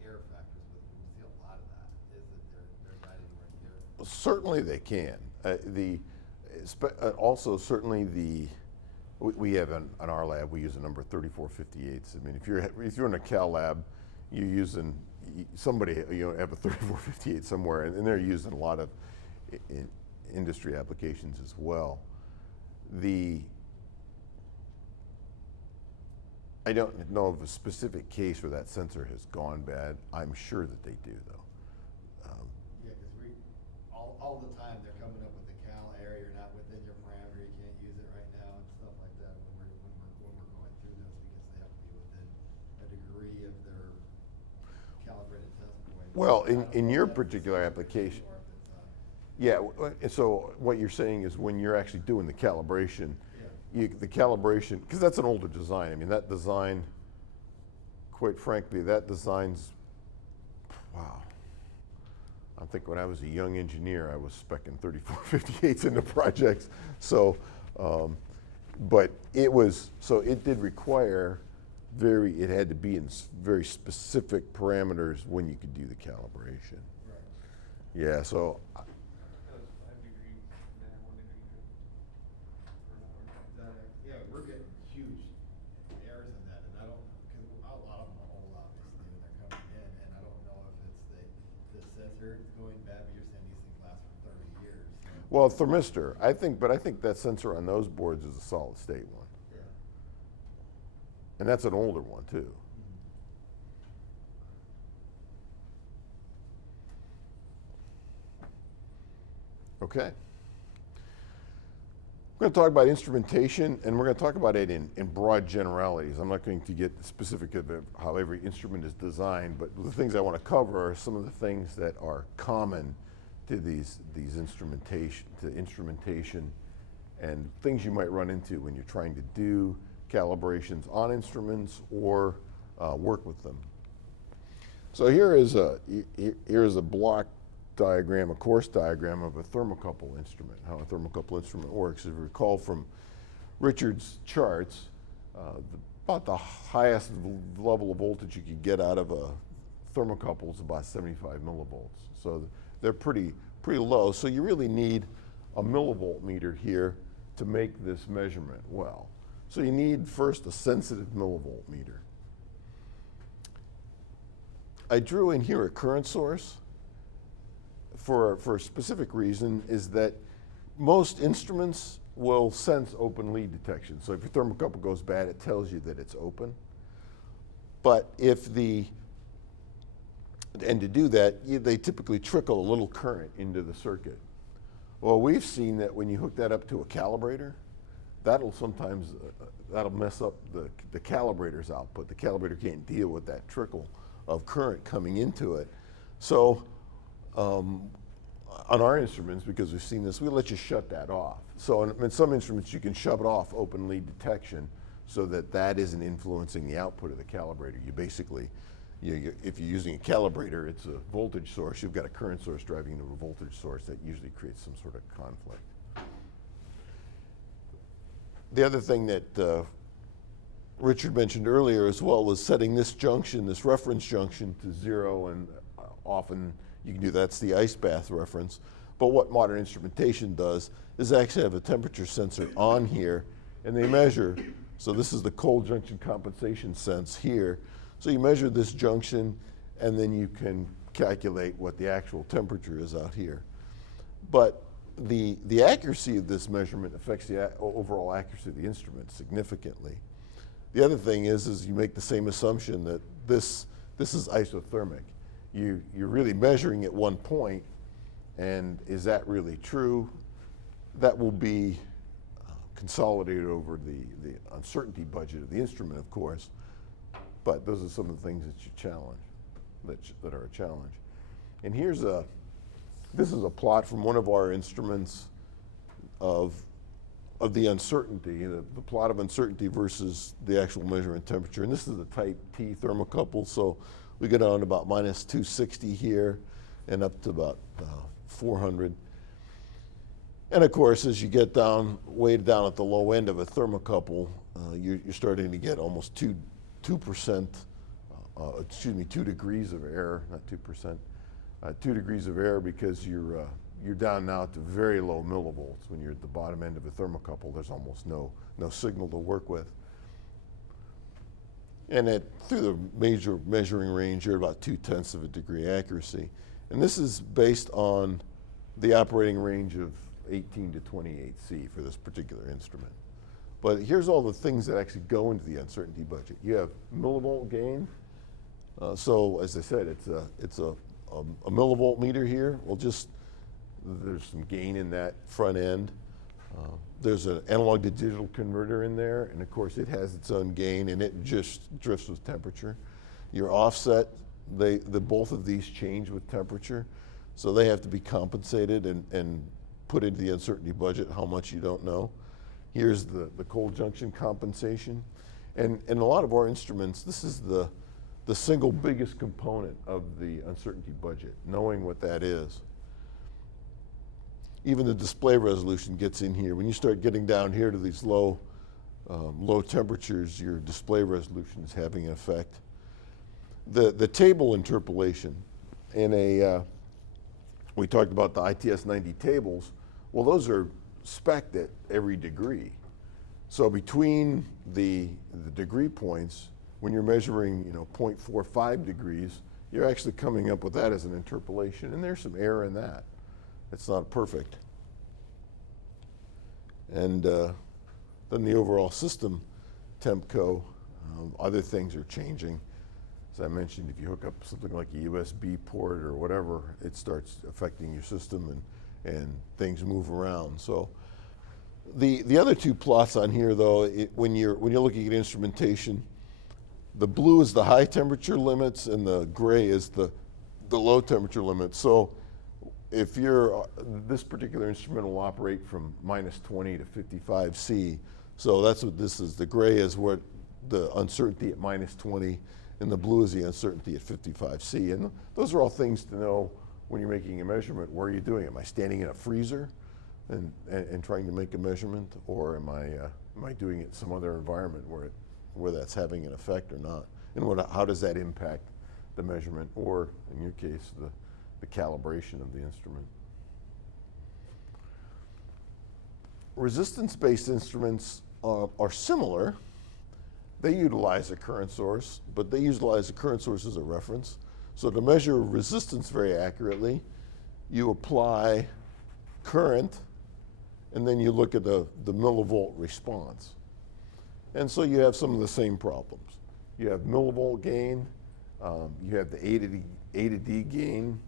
error factors with them? We see a lot of that, is that they're not anywhere near. Well, certainly they can. Also, certainly we have in our lab, we use a number 3458s. I mean, if you're in a cal lab, you're using somebody, have a 3458 somewhere, and they're using a lot of industry applications as well. I don't know of a specific case where that sensor has gone bad. I'm sure that they do, though. Yeah, because all the time they're coming up with the cal error, you're not within your parameter, you can't use it right now and stuff like that when we're going through those, because they have to be within a degree of their calibrated test point. Well, in your particular application, yeah, so what you're saying is when you're actually doing the calibration, the calibration, because that's an older design. I mean, that design, quite frankly, wow. I think when I was a young engineer, I was speccing 3458s into projects. So, but it did require it had to be in very specific parameters when you could do the calibration. Right. Yeah, so. That was 5 degrees, and then 1 degree per hour. Yeah, we're getting huge errors in that, and I don't, because a lot of them are old, obviously, when they're coming in, and I don't know if it's the sensor is going bad, but you're saying these things last for 30 years. So. Well, thermistor, I think that sensor on those boards is a solid state one. Yeah. And that's an older one, too. Okay. We're going to talk about instrumentation, and we're going to talk about it in broad generalities. I'm not going to get specific of how every instrument is designed, but the things I want to cover are some of the things that are common to these instrumentation and things you might run into when you're trying to do calibrations on instruments or work with them. So here is a block diagram, a course diagram of a thermocouple instrument, how a thermocouple instrument works. If you recall from Richard's charts, about the highest level of voltage you could get out of a thermocouple is about 75 millivolts. So they're pretty low. So you really need a millivolt meter here to make this measurement well. So you need first a sensitive millivolt meter. I drew in here a current source for a specific reason, is that most instruments will sense open lead detection. So if your thermocouple goes bad, it tells you that it's open. But and to do that, they typically trickle a little current into the circuit. Well, we've seen that when you hook that up to a calibrator, that'll sometimes that'll mess up the calibrator's output. The calibrator can't deal with that trickle of current coming into it. So on our instruments, because we've seen this, we let you shut that off. So in some instruments, you can shut off open lead detection so that isn't influencing the output of the calibrator. You basically, if you're using a calibrator, it's a voltage source. You've got a current source driving into a voltage source. That usually creates some sort of conflict. The other thing that Richard mentioned earlier as well was setting this junction, this reference junction, to 0, and often you can do that's the ice bath reference. But what modern instrumentation does is actually have a temperature sensor on here, and they measure. So this is the cold junction compensation sense here. So you measure this junction, and then you can calculate what the actual temperature is out here. But the accuracy of this measurement affects the overall accuracy of the instrument significantly. The other thing is you make the same assumption that this is isothermic. You're really measuring at one point, and is that really true? That will be consolidated over the uncertainty budget of the instrument, of course, but those are some of the things that you challenge, that are a challenge. And this is a plot from one of our instruments of the uncertainty, the plot of uncertainty versus the actual measurement temperature. And this is a type T thermocouple, so we go down to about minus 260 here and up to about 400. And of course, as you get down, way down at the low end of a thermocouple, you're starting to get almost 2 degrees of error, not 2%, 2 degrees of error, because you're down now to very low millivolts. When you're at the bottom end of a thermocouple, there's almost no signal to work with. And through the major measuring range, you're at about 0.2 of a degree accuracy. And this is based on the operating range of 18 to 28 C for this particular instrument. But here's all the things that actually go into the uncertainty budget. You have millivolt gain. So as I said, it's a millivolt meter here. Well, there's some gain in that front end. There's an analog to digital converter in there, and of course it has its own gain, and it just drifts with temperature. Your offset, both of these change with temperature, so they have to be compensated and put into the uncertainty budget. How much you don't know. Here's the cold junction compensation, and in a lot of our instruments, this is the single biggest component of the uncertainty budget, knowing what that is. Even the display resolution gets in here. When you start getting down here to these low temperatures, your display resolution is having an effect. The table interpolation we talked about the ITS 90 tables. Well, those are spec'd at every degree. So between the degree points, when you're measuring 0.45 degrees, you're actually coming up with that as an interpolation, and there's some error in that. It's not perfect. And then the overall system TempCo, other things are changing. As I mentioned, if you hook up something like a USB port or whatever, it starts affecting your system, and things move around. So the other two plots on here, though, when you're looking at instrumentation, the blue is the high temperature limits, and the gray is the low temperature limits. So if this particular instrument will operate from minus 20 to 55 C. So that's what this is. The gray is what the uncertainty at minus 20, and the blue is the uncertainty at 55 C. And those are all things to know when you're making a measurement. Where are you doing it? Am I standing in a freezer and trying to make a measurement, or am I doing it in some other environment where that's having an effect or not? And how does that impact the measurement, or in your case, the calibration of the instrument? Resistance-based instruments are similar. They utilize a current source, but they utilize a current source as a reference. So to measure resistance very accurately, you apply current, and then you look at the millivolt response. And so you have some of the same problems. You have millivolt gain, you have the A to D gain,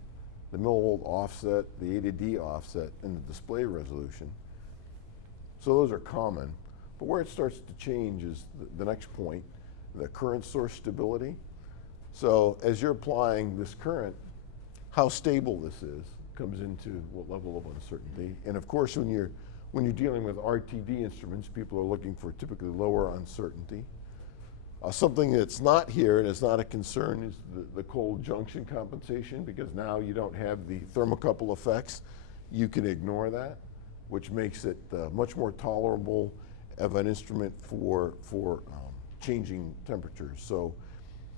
the millivolt offset, the A to D offset, and the display resolution. So those are common. But where it starts to change is the next point, the current source stability. So as you're applying this current, how stable this is comes into what level of uncertainty. And of course, when you're dealing with RTD instruments, people are looking for typically lower uncertainty. Something that's not here and is not a concern is the cold junction compensation, because now you don't have the thermocouple effects. You can ignore that, which makes it much more tolerable of an instrument for changing temperatures. So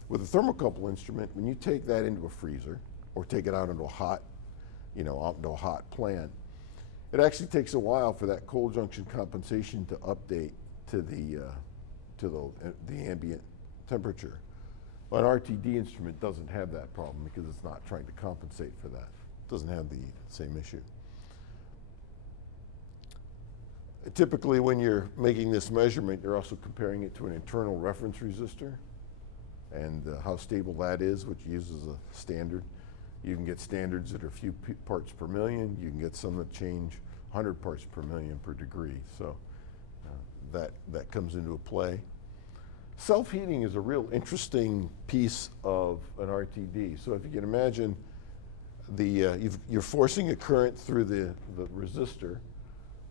with a thermocouple instrument, when you take that into a freezer or take it out into a hot out into a hot plant. It actually takes a while for that cold junction compensation to update to the ambient temperature. Well, an RTD instrument doesn't have that problem because it's not trying to compensate for that. It doesn't have the same issue. Typically, when you're making this measurement, you're also comparing it to an internal reference resistor and how stable that is, which uses a standard. You can get standards that are a few parts per million. You can get some that change 100 parts per million per degree. So that comes into play. Self-heating is a real interesting piece of an RTD. So if you can imagine, you're forcing a current through the resistor.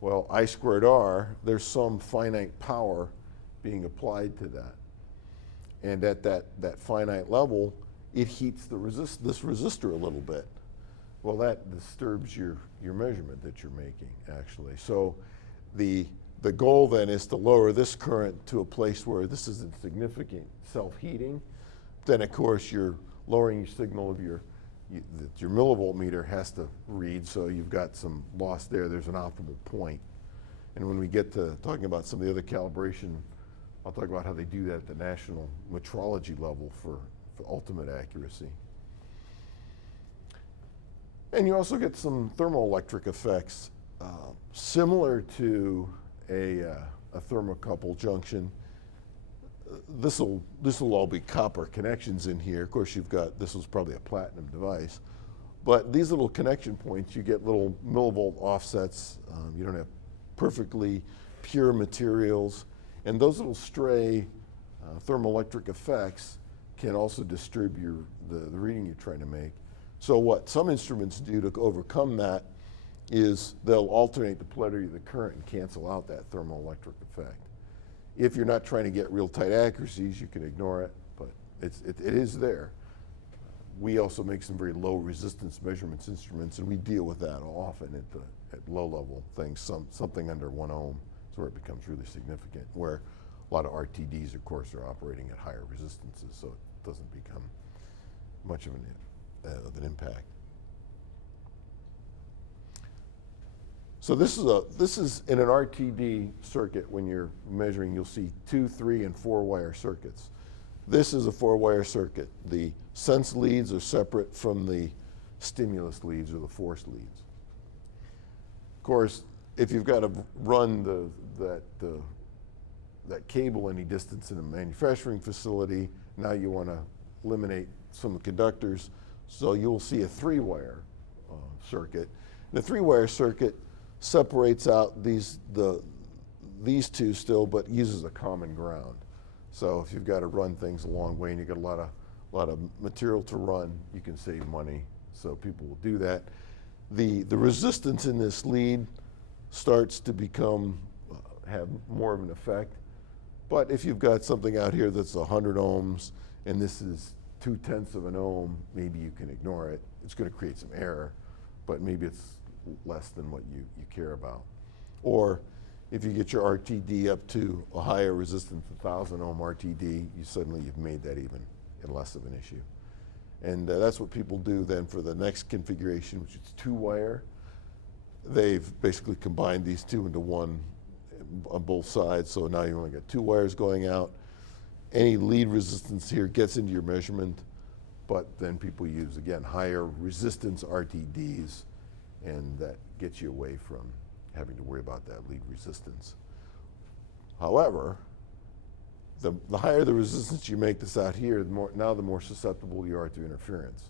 Well, I squared R, there's some finite power being applied to that. And at that finite level, it heats this resistor a little bit. Well, that disturbs your measurement that you're making, actually. So the goal then is to lower this current to a place where this isn't significant self-heating. Then, of course, you're lowering your signal of your millivolt meter has to read, so you've got some loss there. There's an optimal point. And when we get to talking about some of the other calibration, I'll talk about how they do that at the national metrology level for ultimate accuracy. And you also get some thermoelectric effects similar to a thermocouple junction. This will all be copper connections in here. Of course, this was probably a platinum device. But these little connection points, you get little millivolt offsets. You don't have perfectly pure materials. And those little stray thermoelectric effects can also disturb the reading you're trying to make. So what some instruments do to overcome that is they'll alternate the polarity of the current and cancel out that thermoelectric effect. If you're not trying to get real tight accuracies, you can ignore it, but it is there. We also make some very low resistance measurements instruments, and we deal with that often at low level things. Something under 1 ohm is where it becomes really significant, where a lot of RTDs, of course, are operating at higher resistances, so it doesn't become much of an impact. So this is in an RTD circuit. When you're measuring, you'll see 2, 3, and 4 wire circuits. This is a 4-wire circuit. The sense leads are separate from the stimulus leads or the force leads. Of course, if you've got to run that cable any distance in a manufacturing facility, now you want to eliminate some conductors, so you'll see a 3-wire circuit. The 3-wire circuit separates out these two still, but uses a common ground. So if you've got to run things a long way and you've got a lot of material to run, you can save money. So people will do that. The resistance in this lead starts to have more of an effect. But if you've got something out here that's 100 ohms and this is 0.2 of an ohm, maybe you can ignore it. It's going to create some error, but maybe it's less than what you care about. Or if you get your RTD up to a higher resistance, 1,000 ohm RTD, you've made that even less of an issue. And that's what people do then for the next configuration, which is 2-wire. They've basically combined these two into one on both sides, so now you only got 2 wires going out. Any lead resistance here gets into your measurement, but then people use, again, higher resistance RTDs, and that gets you away from having to worry about that lead resistance. However, the higher the resistance you make this out here, the more susceptible you are to interference.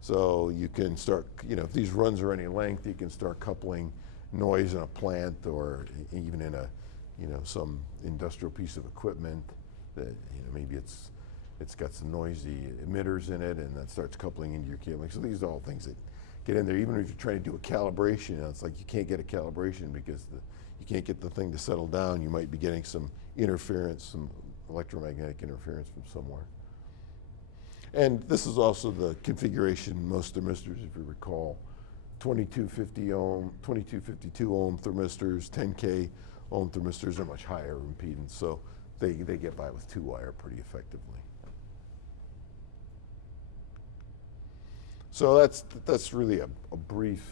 So you can start, if these runs are any length, you can start coupling noise in a plant or even in some industrial piece of equipment that, maybe it's got some noisy emitters in it, and that starts coupling into your cabling. So these are all things that get in there. Even if you're trying to do a calibration, it's like you can't get a calibration because you can't get the thing to settle down. You might be getting some interference, some electromagnetic interference from somewhere. And this is also the configuration, most thermistors, if you recall, 2250 ohm, 2252 ohm thermistors, 10K ohm thermistors are much higher impedance, so they get by with 2-wire pretty effectively. So that's really a brief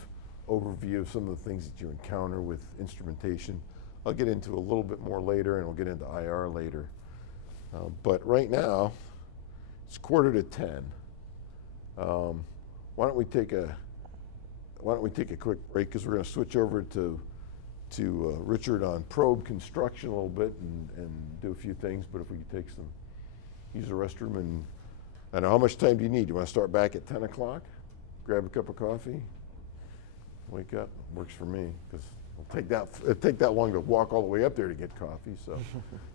overview of some of the things that you encounter with instrumentation. I'll get into a little bit more later, and we'll get into IR later. But right now, it's 9:45. Why don't we take a quick break, because we're going to switch over to Richard on probe construction a little bit and do a few things. But if we could use the restroom, and I don't know, how much time do you need? You want to start back at 10 o'clock? Grab a cup of coffee? Wake up, works for me, because it'll take that long to walk all the way up there to get coffee. So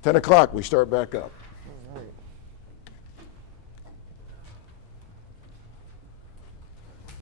10 o'clock, we start back up.